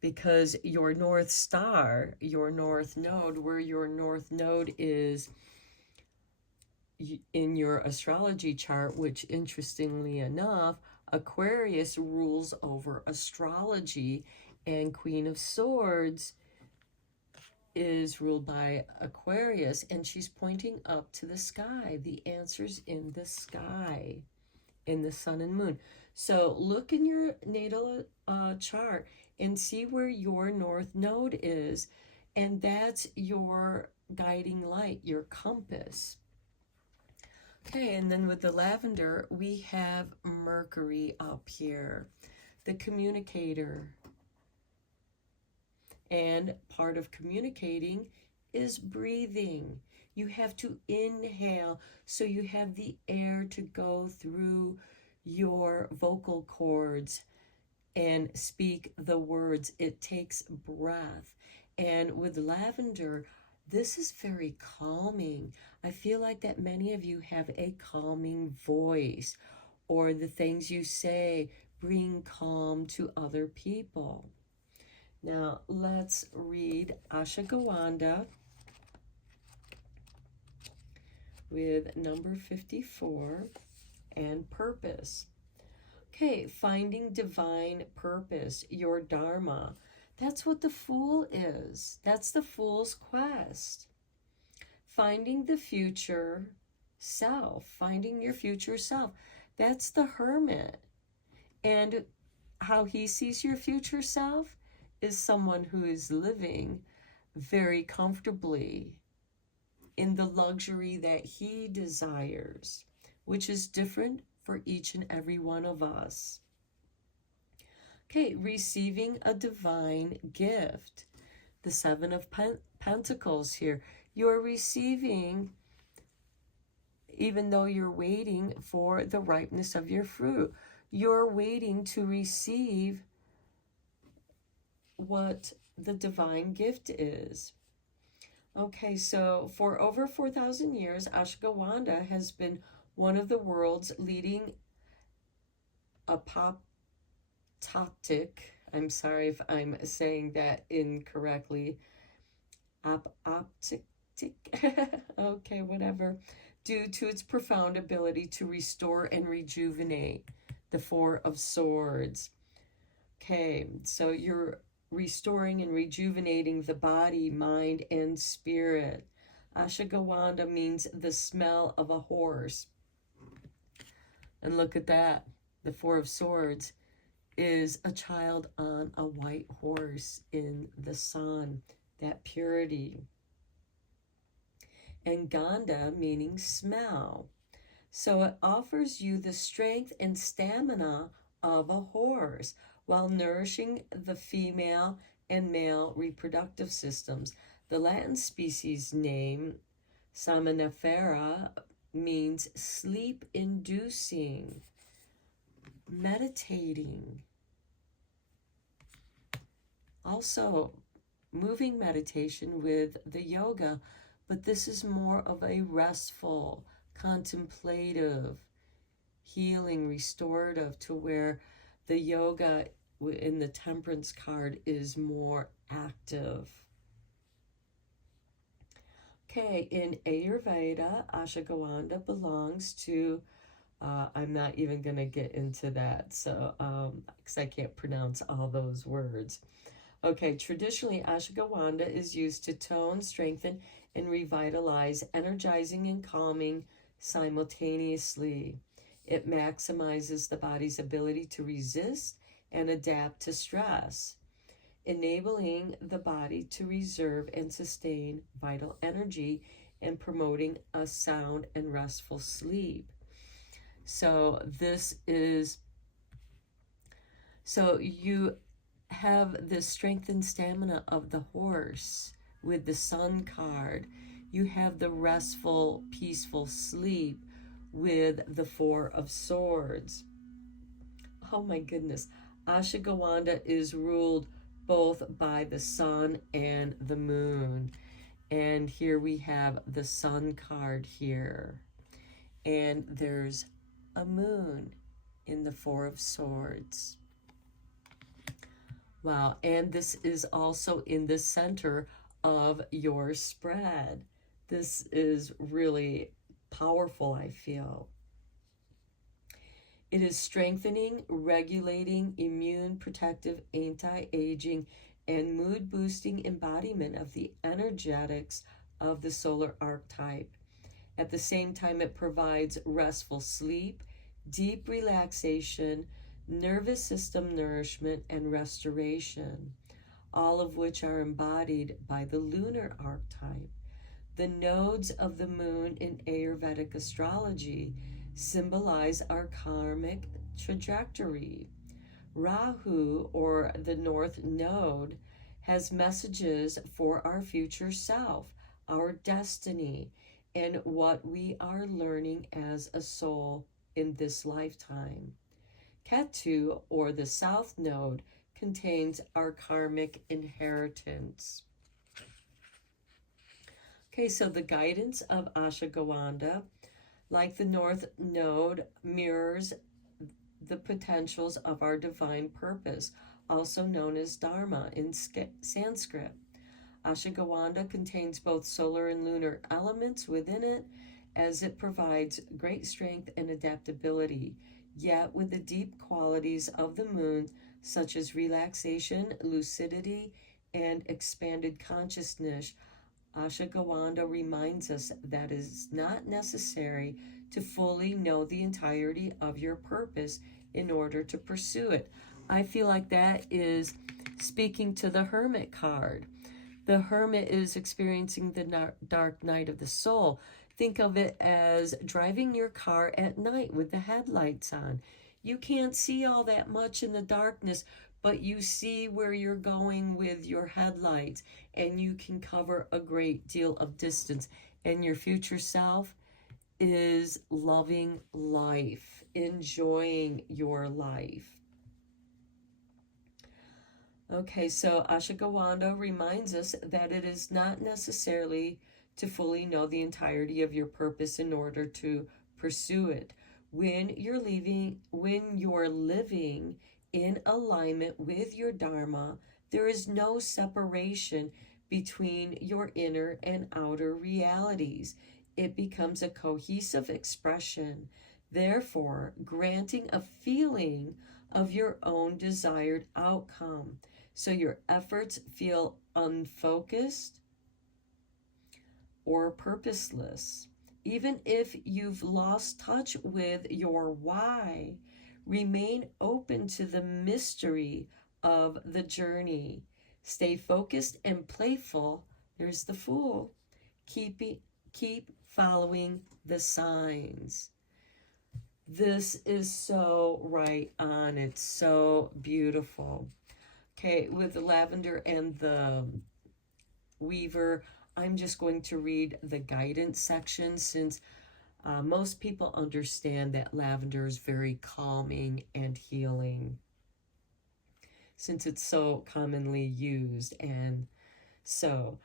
because your North Star, your North Node, where your North Node is in your astrology chart, which interestingly enough, Aquarius rules over astrology, and Queen of Swords is ruled by Aquarius, and she's pointing up to the sky. The answer's in the sky, in the sun and moon. So look in your natal chart and see where your North Node is, and that's your guiding light, your compass. Okay, and then with the lavender, we have Mercury up here, the communicator. And part of communicating is breathing. You have to inhale so you have the air to go through your vocal cords and speak the words. It takes breath. And with lavender, this is very calming. I feel like that many of you have a calming voice, or the things you say bring calm to other people. Now, let's read Ashwagandha with number 54 and purpose. Okay, finding divine purpose, your dharma. That's what the Fool is. That's the Fool's quest. Finding the future self, finding your future self. That's the Hermit. And how he sees your future self is someone who is living very comfortably in the luxury that he desires, which is different for each and every one of us. Okay, receiving a divine gift. The Seven of Pentacles here. You're receiving, even though you're waiting for the ripeness of your fruit, you're waiting to receive what the divine gift is. Okay, so for over 4,000 years, Ashwagandha has been one of the world's leading apoptotic, I'm sorry if I'm saying that incorrectly, apoptic, okay, whatever, due to its profound ability to restore and rejuvenate. The Four of Swords. Okay, so you're restoring and rejuvenating the body, mind, and spirit. Ashwagandha means the smell of a horse. And look at that. The Four of Swords is a child on a white horse in the sun. That purity. And Gandha meaning smell. So it offers you the strength and stamina of a horse while nourishing the female and male reproductive systems. The Latin species name, Somnifera, means sleep-inducing, meditating. Also, moving meditation with the yoga, but this is more of a restful, contemplative, healing, restorative, to where the yoga in the temperance card is more active. Okay, in Ayurveda, ashwagandha belongs to, I'm not even going to get into that, so because I can't pronounce all those words. Okay, traditionally, ashwagandha is used to tone, strengthen, and revitalize, energizing and calming simultaneously. It maximizes the body's ability to resist and adapt to stress, enabling the body to reserve and sustain vital energy and promoting a sound and restful sleep. So you have the strength and stamina of the horse with the sun card. You have the restful, peaceful sleep with the Four of Swords. Oh my goodness. Ashwagandha is ruled both by the sun and the moon. And here we have the sun card here. And there's a moon in the Four of Swords. Wow, and this is also in the center of your spread. This is really powerful, I feel. It is strengthening, regulating, immune, protective, anti-aging, and mood-boosting embodiment of the energetics of the solar archetype. At the same time, it provides restful sleep, deep relaxation, nervous system nourishment, and restoration, all of which are embodied by the lunar archetype. The nodes of the moon in Ayurvedic astrology symbolize our karmic trajectory. Rahu, or the North Node, has messages for our future self, our destiny, and what we are learning as a soul in this lifetime. Ketu, or the South Node, contains our karmic inheritance. Okay, so the guidance of ashwagandha, like the North Node, mirrors the potentials of our divine purpose, also known as Dharma in Sanskrit. Ashwagandha contains both solar and lunar elements within it, as it provides great strength and adaptability, yet with the deep qualities of the moon, such as relaxation, lucidity, and expanded consciousness. Ashwagandha reminds us that it is not necessary to fully know the entirety of your purpose in order to pursue it. I feel like that is speaking to the Hermit card. The Hermit is experiencing the dark night of the soul. Think of it as driving your car at night with the headlights on. You can't see all that much in the darkness, but you see where you're going with your headlights, and you can cover a great deal of distance. And your future self is loving life, enjoying your life. Okay, so ashwagandha reminds us that it is not necessarily to fully know the entirety of your purpose in order to pursue it. When you're living in alignment with your Dharma, there is no separation between your inner and outer realities. It becomes a cohesive expression, therefore granting a feeling of your own desired outcome. So your efforts feel unfocused or purposeless. Even if you've lost touch with your why, remain open to the mystery of the journey. Stay focused and playful. There's the Fool. Keep following the signs. This is so right on. It's so beautiful. Okay, with the lavender and the weaver. I'm just going to read the guidance section since most people understand that lavender is very calming and healing since it's so commonly used. And so,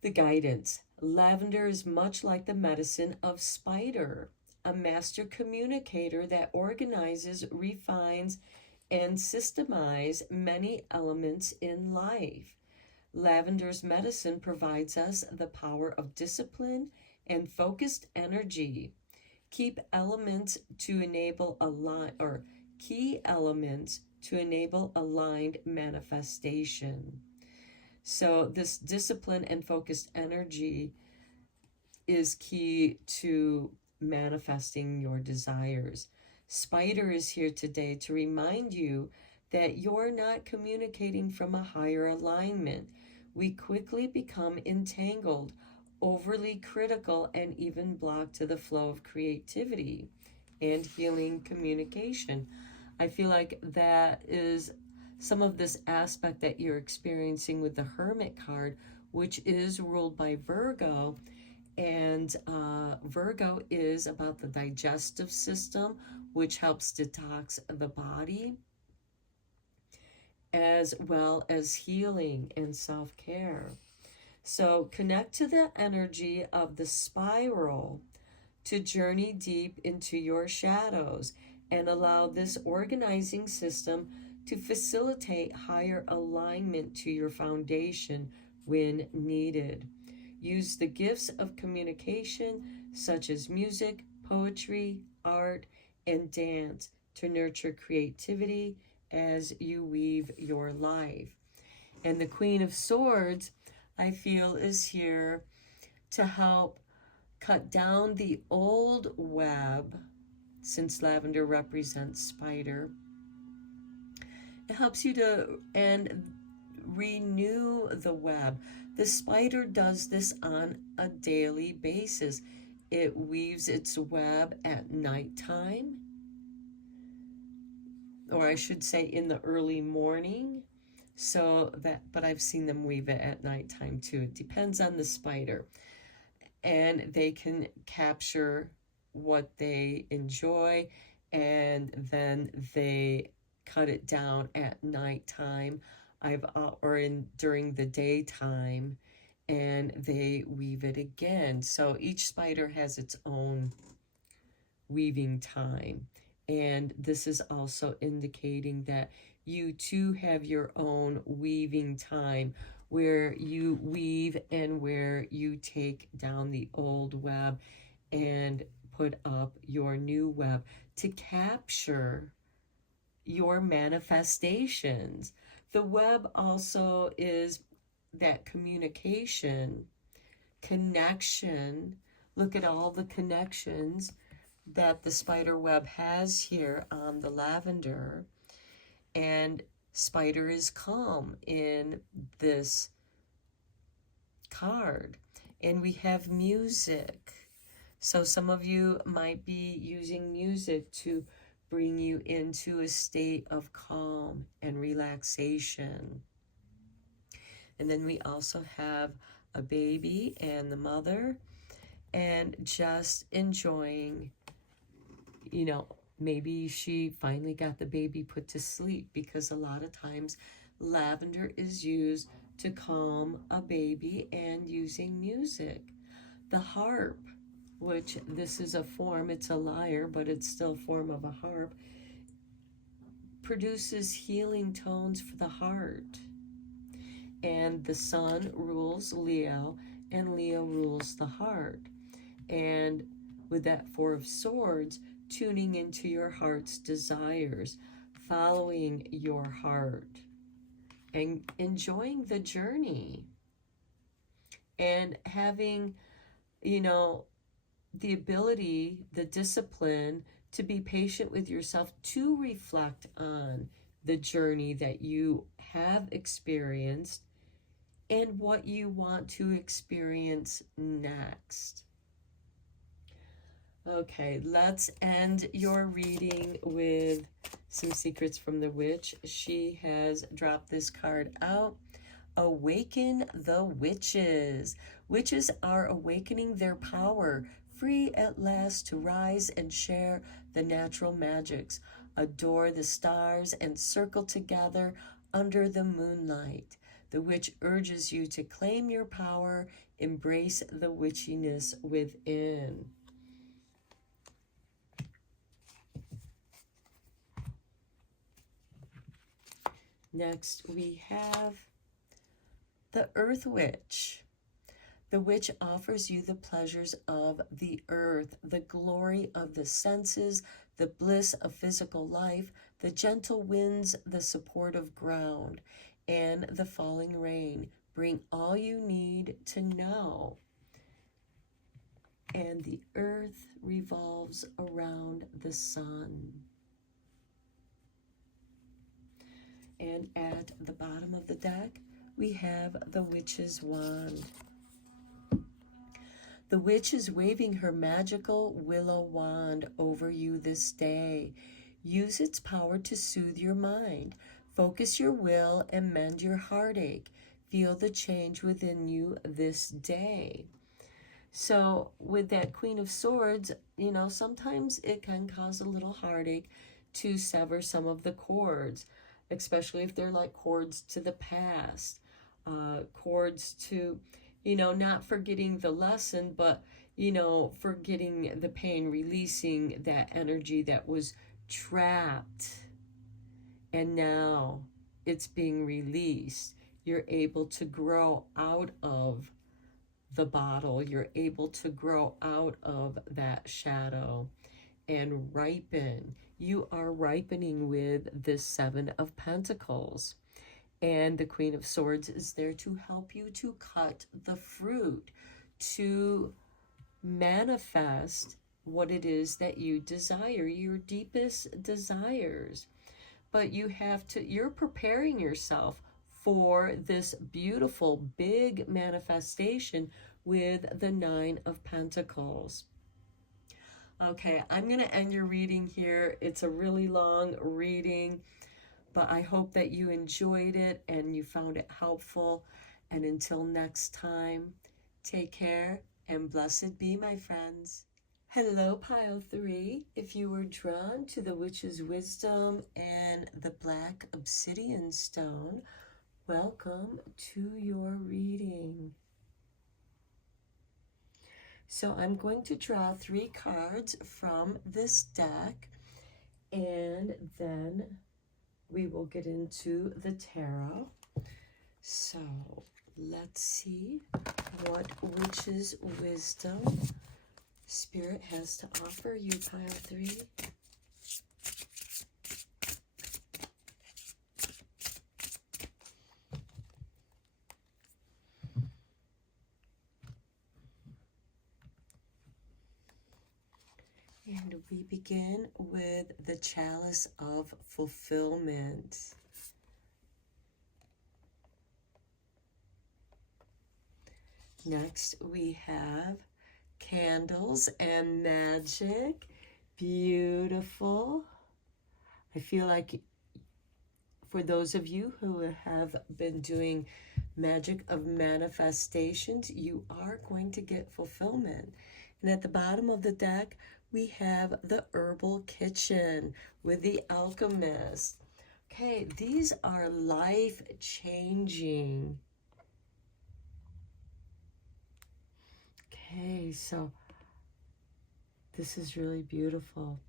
the guidance. Lavender is much like the medicine of spider, a master communicator that organizes, refines, and systemizes many elements in life. Lavender's medicine provides us the power of discipline and focused energy. Keep elements to enable key elements to enable aligned manifestation. So this discipline and focused energy is key to manifesting your desires. Spider is here today to remind you that you're not communicating from a higher alignment. We quickly become entangled, overly critical, and even blocked to the flow of creativity and healing communication. I feel like that is some of this aspect that you're experiencing with the Hermit card, which is ruled by Virgo. And Virgo is about the digestive system, which helps detox the body, as well as healing and self-care. So connect to the energy of the spiral to journey deep into your shadows and allow this organizing system to facilitate higher alignment to your foundation when needed. Use the gifts of communication, such as music, poetry, art, and dance, to nurture creativity as you weave your life. And the Queen of Swords, I feel, is here to help cut down the old web, since lavender represents spider. It helps you to renew the web. The spider does this on a daily basis. It weaves its web at nighttime, or I should say in the early morning. But I've seen them weave it at nighttime too. It depends on the spider. And they can capture what they enjoy, and then they cut it down at nighttime. During the daytime, and they weave it again. So each spider has its own weaving time. And this is also indicating that you too have your own weaving time, where you weave and where you take down the old web and put up your new web to capture your manifestations. The web also is that communication, connection. Look at all the connections that the spider web has here on the lavender. And spider is calm in this card. And we have music. So some of you might be using music to bring you into a state of calm and relaxation. And then we also have a baby and the mother, and just enjoying, maybe she finally got the baby put to sleep, because a lot of times lavender is used to calm a baby, and using music. The harp, which this is a form, it's a lyre, but it's still a form of a harp, produces healing tones for the heart. And the sun rules Leo, and Leo rules the heart. And with that Four of Swords, tuning into your heart's desires, following your heart, and enjoying the journey, and having, the ability, the discipline to be patient with yourself, to reflect on the journey that you have experienced and what you want to experience next. Okay, let's end your reading with some secrets from the witch. She has dropped this card out. Awaken the witches. Witches are awakening their power, free at last to rise and share the natural magics, adore the stars, and circle together under the moonlight. The witch urges you to claim your power, embrace the witchiness within. Next, we have the Earth Witch. The witch offers you the pleasures of the earth, the glory of the senses, the bliss of physical life, the gentle winds, the support of ground, and the falling rain. Bring all you need to know. And the earth revolves around the sun. And at the bottom of the deck, we have the Witch's Wand. The witch is waving her magical willow wand over you this day. Use its power to soothe your mind. Focus your will and mend your heartache. Feel the change within you this day. So with that Queen of Swords, you know, sometimes it can cause a little heartache to sever some of the cords, especially if they're like cords to the past, cords to, you know, not forgetting the lesson, but, you know, forgetting the pain, releasing that energy that was trapped. And now it's being released. You're able to grow out of the bottle. You're able to grow out of that shadow and ripen. You are ripening with the Seven of Pentacles. And the Queen of Swords is there to help you to cut the fruit, to manifest what it is that you desire, your deepest desires. But you have to, you're preparing yourself for this beautiful, big manifestation with the Nine of Pentacles. Okay, I'm going to end your reading here. It's a really long reading, but I hope that you enjoyed it and you found it helpful. And until next time, take care and blessed be, my friends. Hello, Pile 3. If you were drawn to the Witch's Wisdom and the Black Obsidian Stone, welcome to your reading. So I'm going to draw 3 cards from this deck, and then we will get into the tarot. So let's see what Witch's Wisdom Spirit has to offer you, Pile 3. And we begin with the Chalice of Fulfillment. Next, we have Candles and Magic. Beautiful. I feel like for those of you who have been doing magic of manifestations, you are going to get fulfillment. And at the bottom of the deck, we have the Herbal Kitchen with the Alchemist. Okay, these are life-changing. Okay, so this is really beautiful.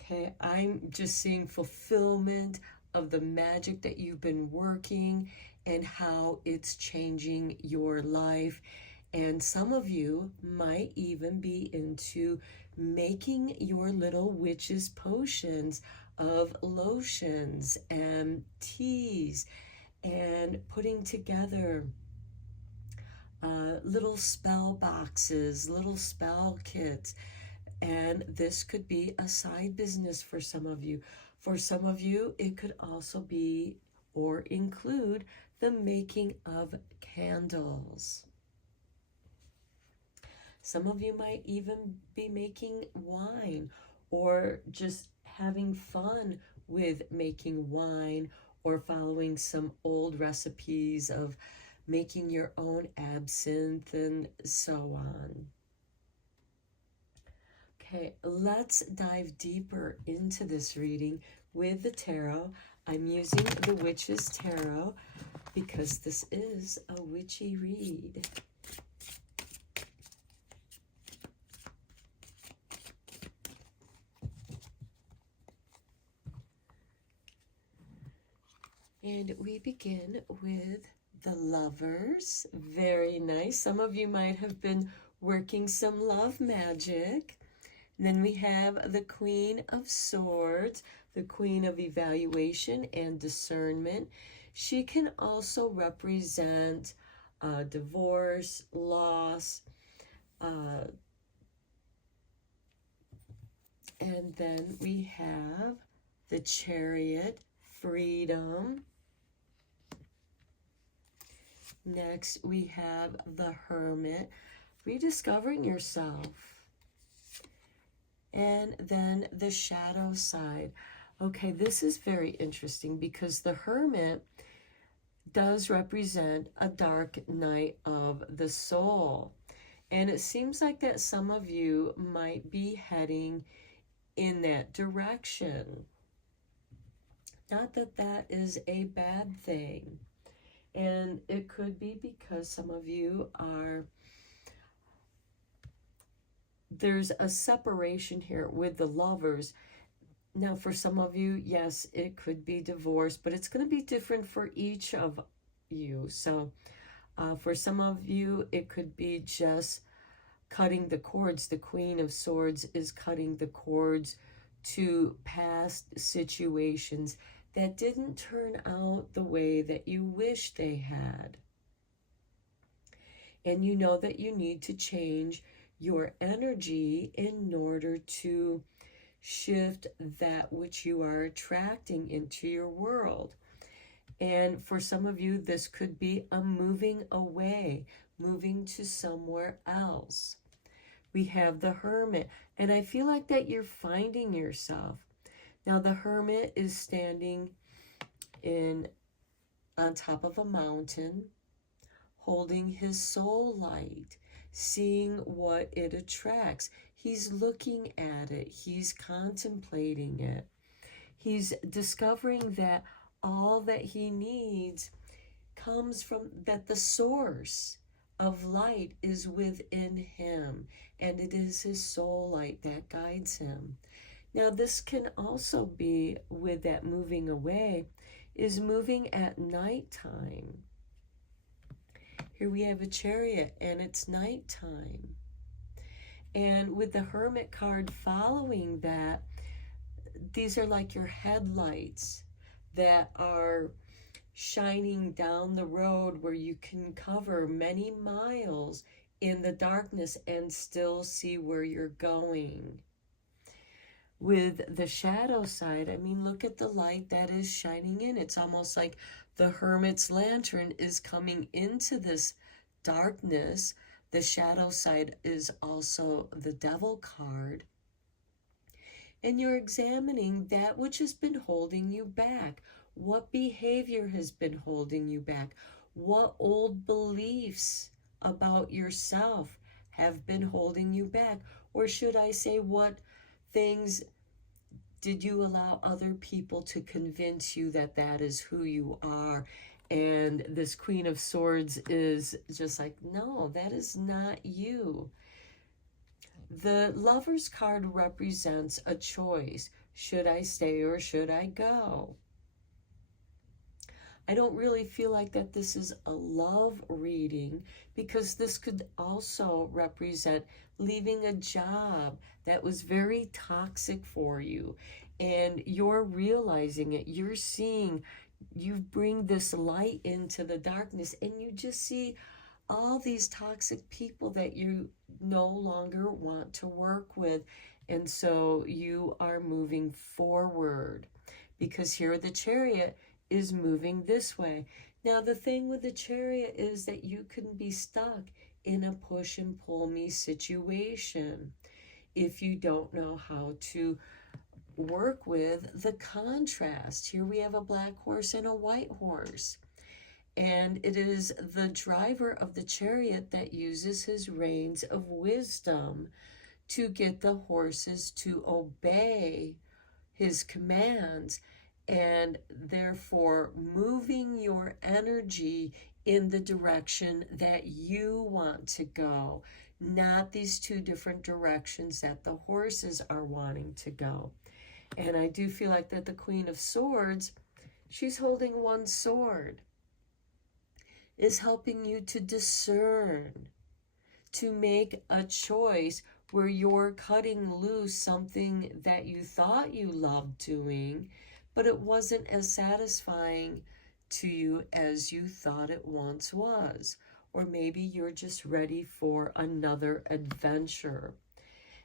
Okay, I'm just seeing fulfillment of the magic that you've been working and how it's changing your life. And some of you might even be into making your little witch's potions of lotions and teas and putting together little spell boxes, little spell kits. And this could be a side business for some of you. For some of you, it could also be or include the making of candles. Some of you might even be making wine or just having fun with making wine or following some old recipes of making your own absinthe and so on. Okay, let's dive deeper into this reading with the tarot. I'm using the Witch's Tarot because this is a witchy read. And we begin with the Lovers. Very nice. Some of you might have been working some love magic. And then we have the Queen of Swords, the Queen of Evaluation and Discernment. She can also represent divorce, loss, and then we have the Chariot, freedom. Next, we have the Hermit, rediscovering yourself. And then the shadow side. Okay, this is very interesting because the Hermit does represent a dark night of the soul. And it seems like that some of you might be heading in that direction. Not that that is a bad thing. And it could be because some of you are, there's a separation here with the Lovers. Now, for some of you, yes, it could be divorce, but it's going to be different for each of you. So for some of you, it could be just cutting the cords. The Queen of Swords is cutting the cords to past situations that didn't turn out the way that you wish they had. And you know that you need to change your energy in order to shift that which you are attracting into your world. And for some of you, this could be a moving away, moving to somewhere else. We have the Hermit, and I feel like that you're finding yourself. Now, the Hermit is standing on top of a mountain, holding his soul light, seeing what it attracts. He's looking at it. He's contemplating it. He's discovering that all that he needs comes from that the source of light is within him, and it is his soul light that guides him. Now, this can also be with that moving away, is moving at nighttime. Here we have a Chariot, and it's nighttime. And with the Hermit card following that, these are like your headlights that are shining down the road where you can cover many miles in the darkness and still see where you're going. With the shadow side, I mean, look at the light that is shining in. It's almost like the Hermit's lantern is coming into this darkness. The shadow side is also the Devil card. And you're examining that which has been holding you back. What behavior has been holding you back? What old beliefs about yourself have been holding you back? Or should I say, what things did you allow other people to convince you that that is who you are? And this Queen of Swords is just like, no, that is not you. The Lover's card represents a choice. Should I stay or should I go? I don't really feel like that this is a love reading, because this could also represent leaving a job that was very toxic for you, and you're realizing it. You're seeing, you bring this light into the darkness, and you just see all these toxic people that you no longer want to work with. And so you are moving forward, because here the Chariot is moving this way. Now, the thing with the Chariot is that you can be stuck in a push and pull me situation if you don't know how to work with the contrast. Here we have a black horse and a white horse. And it is the driver of the chariot that uses his reins of wisdom to get the horses to obey his commands, and therefore moving your energy in the direction that you want to go, not these two different directions that the horses are wanting to go. And I do feel like that the Queen of Swords, she's holding one sword, is helping you to discern, to make a choice where you're cutting loose something that you thought you loved doing, but it wasn't as satisfying to you as you thought it once was. Or maybe you're just ready for another adventure.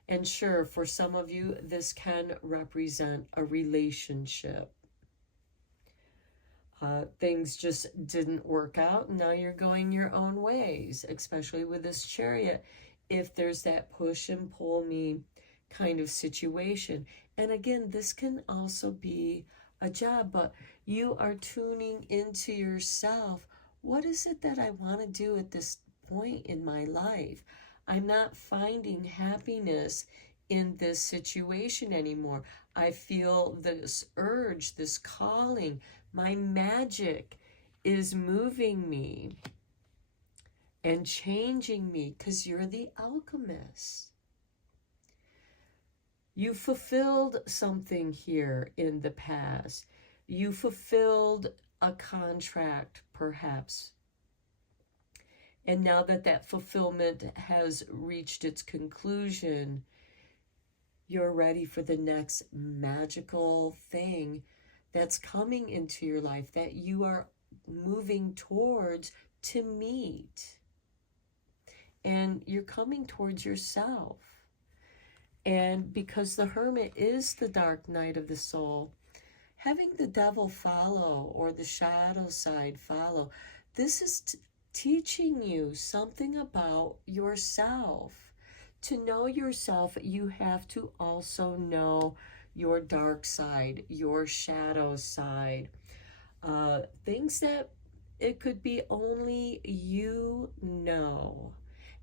And sure, for some of you, this can represent a relationship. Things just didn't work out. Now you're going your own ways, especially with this chariot, if there's that push and pull me kind of situation. And again, this can also be a job, but you are tuning into yourself. What is it that I want to do at this point in my life? I'm not finding happiness in this situation anymore. I feel this urge, this calling. My magic is moving me and changing me, because you're the alchemist. You fulfilled something here in the past. You fulfilled a contract, perhaps. And now that that fulfillment has reached its conclusion, you're ready for the next magical thing that's coming into your life, that you are moving towards to meet. And you're coming towards yourself. And because the Hermit is the dark night of the soul, having the devil follow, or the shadow side follow, this is teaching you something about yourself. To know yourself, you have to also know your dark side, your shadow side. Things that it could be only you know.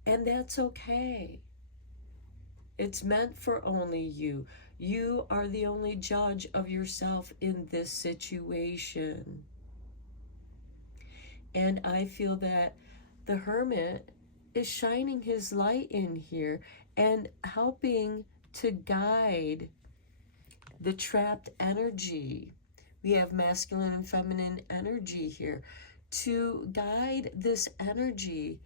And that's okay. It's meant for only you. You are the only judge of yourself in this situation. And I feel that the Hermit is shining his light in here and helping to guide the trapped energy. We have masculine and feminine energy here to guide this energy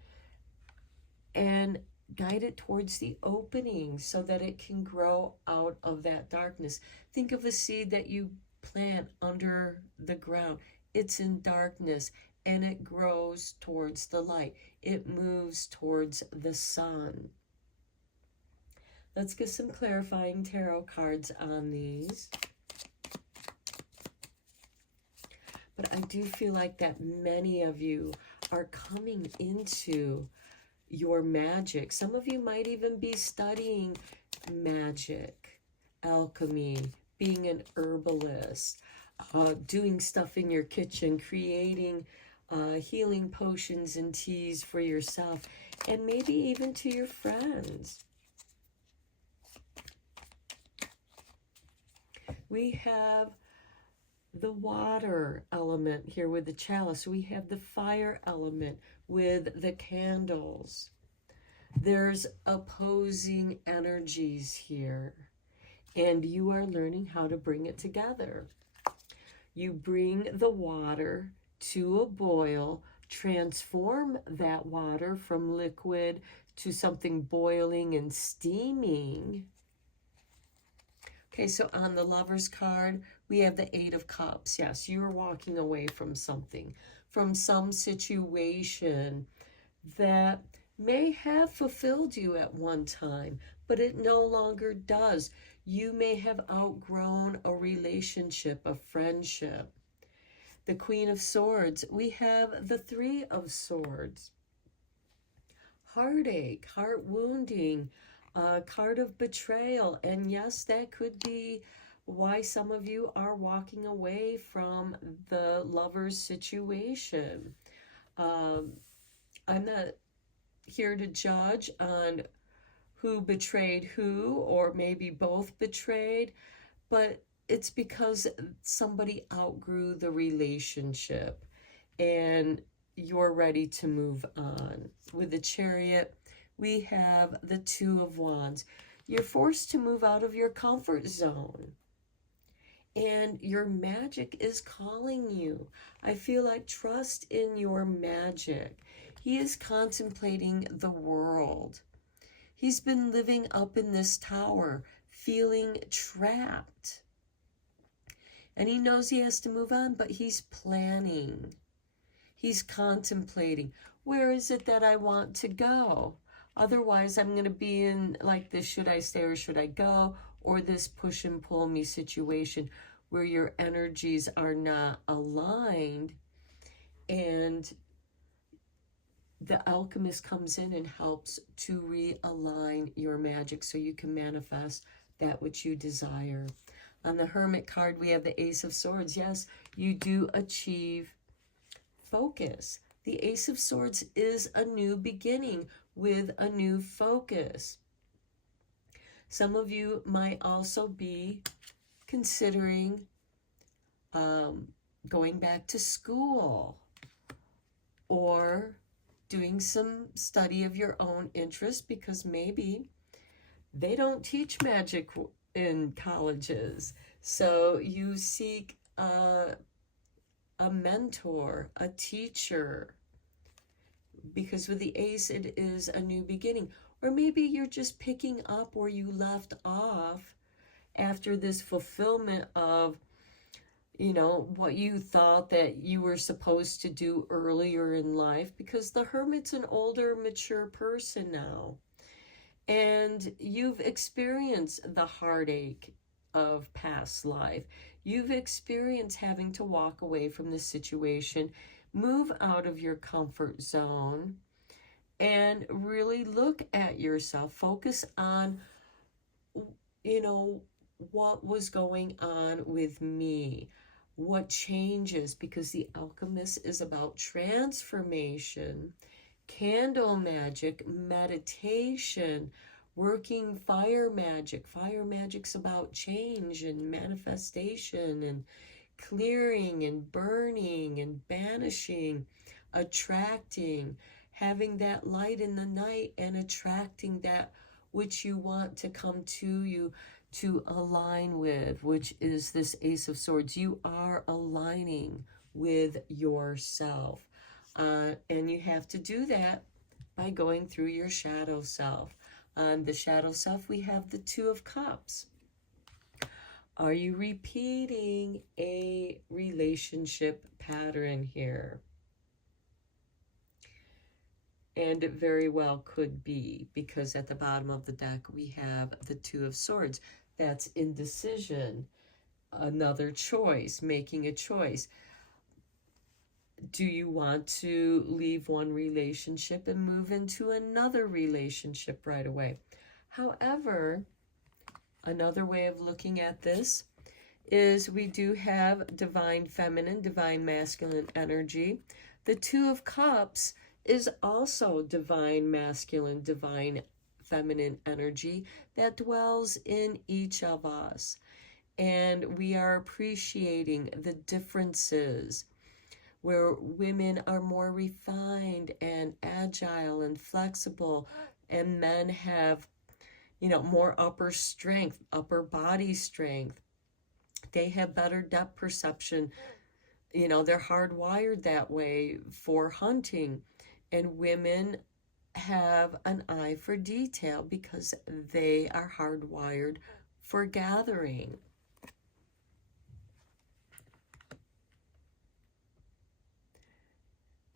and guide it towards the opening so that it can grow out of that darkness. Think of a seed that you plant under the ground. It's in darkness and it grows towards the light. It moves towards the sun. Let's get some clarifying tarot cards on these. But I do feel like that many of you are coming into your magic. Some of you might even be studying magic, alchemy, being an herbalist, doing stuff in your kitchen, creating healing potions and teas for yourself, and maybe even to your friends. We have the water element here with the chalice. We have the fire element with the candles. There's opposing energies here, and you are learning how to bring it together. You bring the water to a boil, transform that water from liquid to something boiling and steaming. Okay, so on the Lover's card, we have the Eight of Cups. Yes, you're walking away from something, from some situation that may have fulfilled you at one time, but it no longer does. You may have outgrown a relationship, a friendship. The Queen of Swords, we have the Three of Swords. Heartache, heart wounding, card of betrayal. And yes, that could be why some of you are walking away from the lover's situation. I'm not here to judge on who betrayed who, or maybe both betrayed, but it's because somebody outgrew the relationship and you're ready to move on. With the Chariot, we have the Two of Wands. You're forced to move out of your comfort zone, and your magic is calling you. I feel like trust in your magic. He is contemplating the world. He's been living up in this tower, feeling trapped. And he knows he has to move on, but he's planning. He's contemplating, where is it that I want to go? Otherwise, I'm going to be in like this, should I stay or should I go? Or this push and pull me situation where your energies are not aligned. And the alchemist comes in and helps to realign your magic so you can manifest that which you desire. On the Hermit card, we have the Ace of Swords. Yes, you do achieve focus. The Ace of Swords is a new beginning with a new focus. Some of you might also be considering going back to school or doing some study of your own interest, because maybe they don't teach magic in colleges. So you seek a mentor, a teacher, because with the Ace, it is a new beginning. Or maybe you're just picking up where you left off after this fulfillment of, what you thought that you were supposed to do earlier in life, because the Hermit's an older, mature person now. And you've experienced the heartache of past life. You've experienced having to walk away from the situation, move out of your comfort zone, and really look at yourself. Focus on, what was going on with me? What changes? Because the alchemist is about transformation, candle magic, meditation, working fire magic. Fire magic's about change and manifestation and clearing and burning and banishing, attracting, having that light in the night and attracting that which you want to come to you, to align with, which is this Ace of Swords. You are aligning with yourself. And you have to do that by going through your shadow self. On the shadow self, we have the Two of Cups. Are you repeating a relationship pattern here? And it very well could be, because at the bottom of the deck, we have the Two of Swords. That's indecision, another choice, making a choice. Do you want to leave one relationship and move into another relationship right away? However, another way of looking at this is we do have divine feminine, divine masculine energy. The Two of Cups is also divine masculine, divine feminine energy that dwells in each of us. And we are appreciating the differences, where women are more refined and agile and flexible, and men have, more upper strength, upper body strength. They have better depth perception. They're hardwired that way for hunting. And women have an eye for detail because they are hardwired for gathering.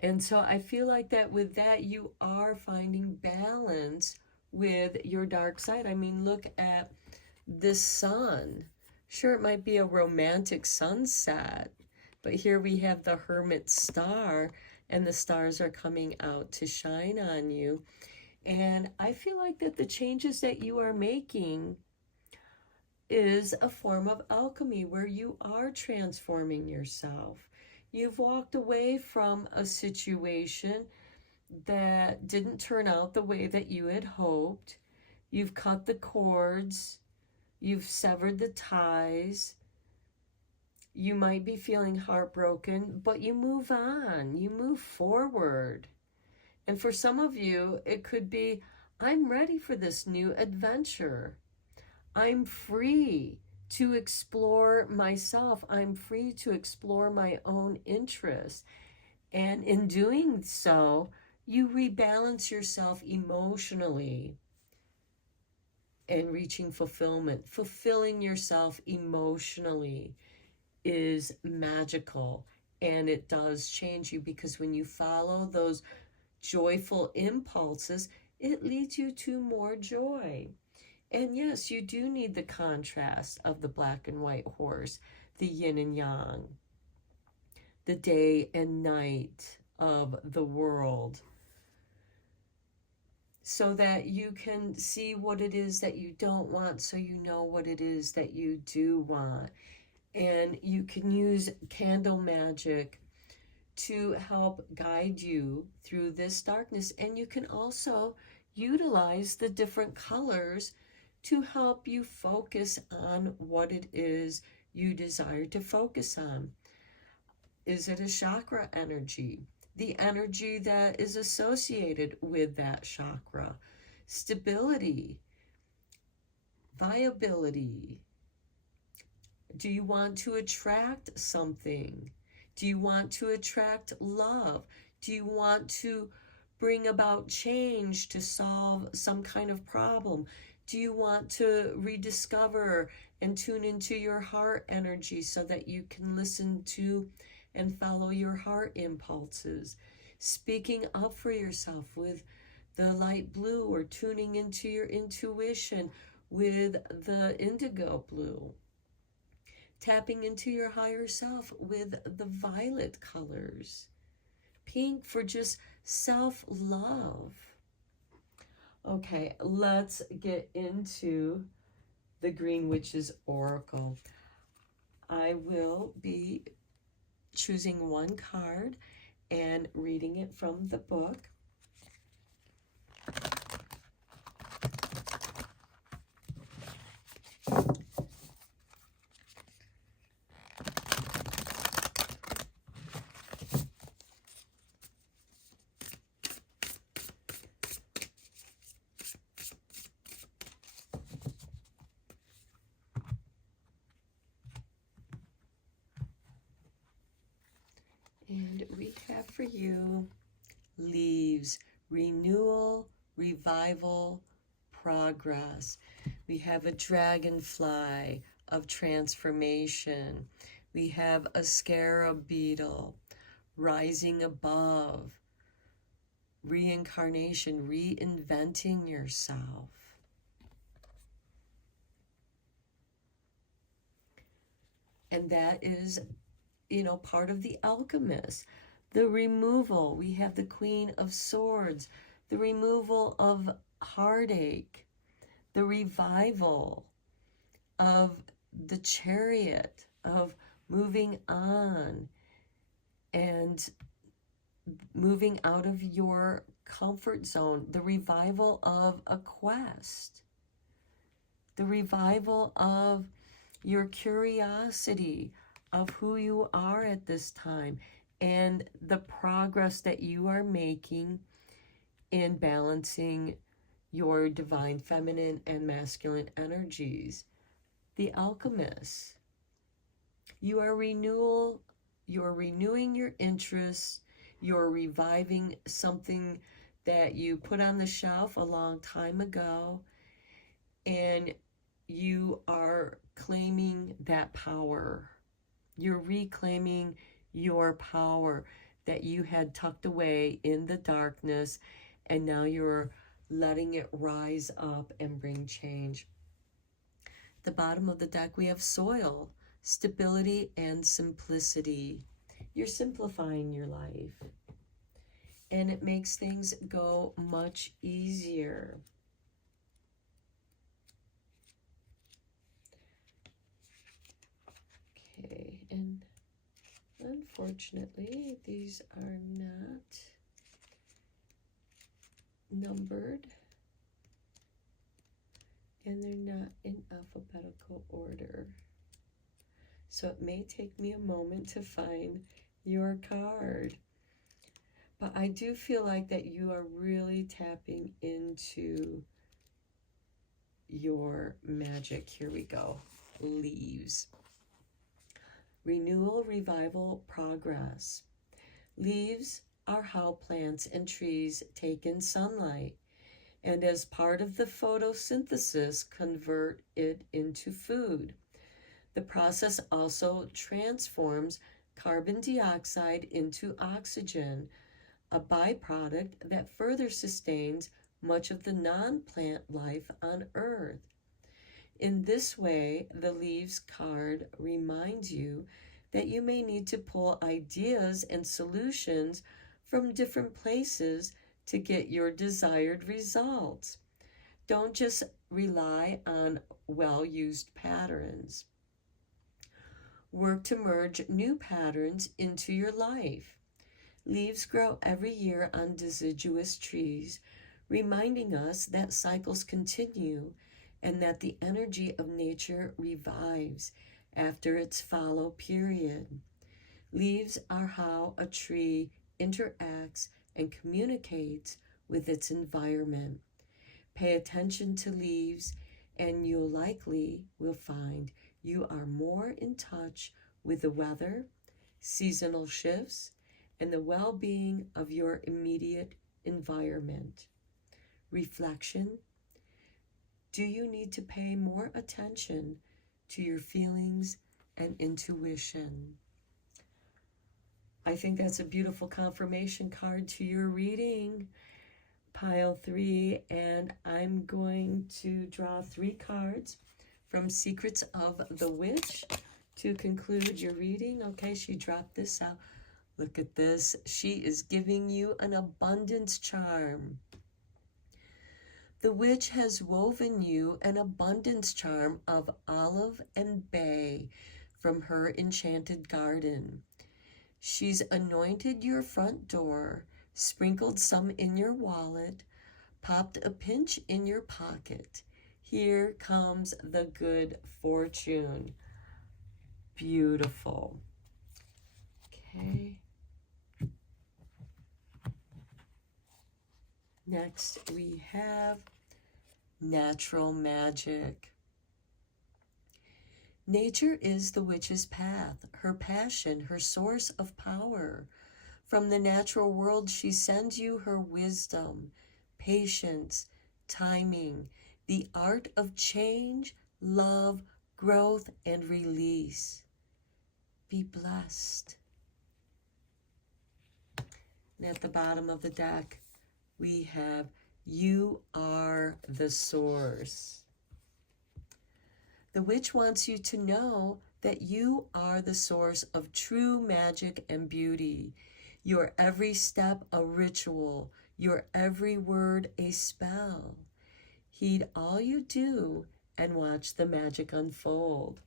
And so I feel like that with that, you are finding balance with your dark side. I mean, look at the sun. Sure, it might be a romantic sunset, but here we have the Hermit star, and the stars are coming out to shine on you. And I feel like that the changes that you are making is a form of alchemy where you are transforming yourself. You've walked away from a situation that didn't turn out the way that you had hoped. You've cut the cords. You've severed the ties. You might be feeling heartbroken, but you move on. You move forward. And for some of you, it could be, I'm ready for this new adventure. I'm free to explore myself. I'm free to explore my own interests. And in doing so, you rebalance yourself emotionally and reaching fulfillment. Fulfilling yourself emotionally is magical, and it does change you, because when you follow those joyful impulses, it leads you to more joy. And yes, you do need the contrast of the black and white horse, the yin and yang, the day and night of the world, so that you can see what it is that you don't want, so you know what it is that you do want. And you can use candle magic to help guide you through this darkness. And you can also utilize the different colors to help you focus on what it is you desire to focus on. Is it a chakra energy? The energy that is associated with that chakra. Stability, viability. Do you want to attract something? Do you want to attract love? Do you want to bring about change to solve some kind of problem? Do you want to rediscover and tune into your heart energy so that you can listen to and follow your heart impulses? Speaking up for yourself with the light blue, or tuning into your intuition with the indigo blue. Tapping into your higher self with the violet colors. Pink for just self-love. Okay, let's get into the Green Witch's Oracle. I will be choosing one card and reading it from the book. And we have for you leaves, renewal, revival, progress. We have a dragonfly of transformation. We have a scarab beetle, rising above, reincarnation, reinventing yourself. And that is, part of the alchemist. The removal, we have the Queen of Swords, the removal of heartache, the revival of the Chariot, of moving on and moving out of your comfort zone, the revival of a quest, the revival of your curiosity of who you are at this time, and the progress that you are making in balancing your divine feminine and masculine energies. The alchemist. You are renewing your interests, you're reviving something that you put on the shelf a long time ago, and you are claiming that power. You're reclaiming your power that you had tucked away in the darkness, and now you're letting it rise up and bring change. The bottom of the deck, we have soil, stability and simplicity. You're simplifying your life, and it makes things go much easier. unfortunately, these are not numbered, and they're not in alphabetical order. So it may take me a moment to find your card. But I do feel like that you are really tapping into your magic. Here we go. Leaves. Renewal, revival, progress. Leaves are how plants and trees take in sunlight, and as part of the photosynthesis, convert it into food. The process also transforms carbon dioxide into oxygen, a byproduct that further sustains much of the non-plant life on Earth. In this way, the leaves card reminds you that you may need to pull ideas and solutions from different places to get your desired results. Don't just rely on well-used patterns. Work to merge new patterns into your life. Leaves grow every year on deciduous trees, reminding us that cycles continue and that the energy of nature revives after its fallow period. Leaves are how a tree interacts and communicates with its environment. Pay attention to leaves, and you likely will find you are more in touch with the weather, seasonal shifts, and the well-being of your immediate environment. Reflection. Do you need to pay more attention to your feelings and intuition? I think that's a beautiful confirmation card to your reading, pile 3, and I'm going to draw 3 cards from Secrets of the Witch to conclude your reading. Okay, she dropped this out. Look at this. She is giving you an abundance charm. The witch has woven you an abundance charm of olive and bay from her enchanted garden. She's anointed your front door, sprinkled some in your wallet, popped a pinch in your pocket. Here comes the good fortune. Beautiful. Okay. Next, we have natural magic. Nature is the witch's path, her passion, her source of power. From the natural world, she sends you her wisdom, patience, timing, the art of change, love, growth, and release. Be blessed. And at the bottom of the deck, we have, you are the source. The witch wants you to know that you are the source of true magic and beauty. Your every step a ritual, your every word a spell. Heed all you do and watch the magic unfold.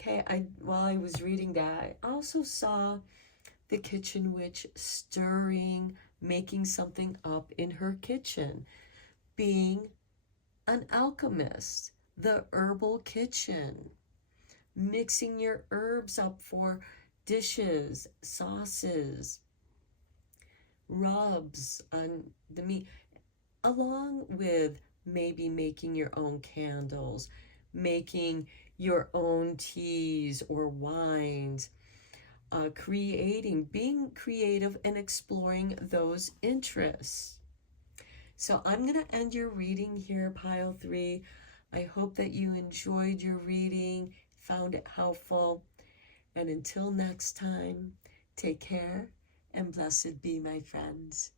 Okay, while I was reading that, I also saw the kitchen witch stirring, making something up in her kitchen, being an alchemist, the herbal kitchen, mixing your herbs up for dishes, sauces, rubs on the meat, along with maybe making your own candles, making your own teas or wines, being creative and exploring those interests. So I'm going to end your reading here, pile 3. I hope that you enjoyed your reading, found it helpful. And until next time, take care and blessed be, my friends.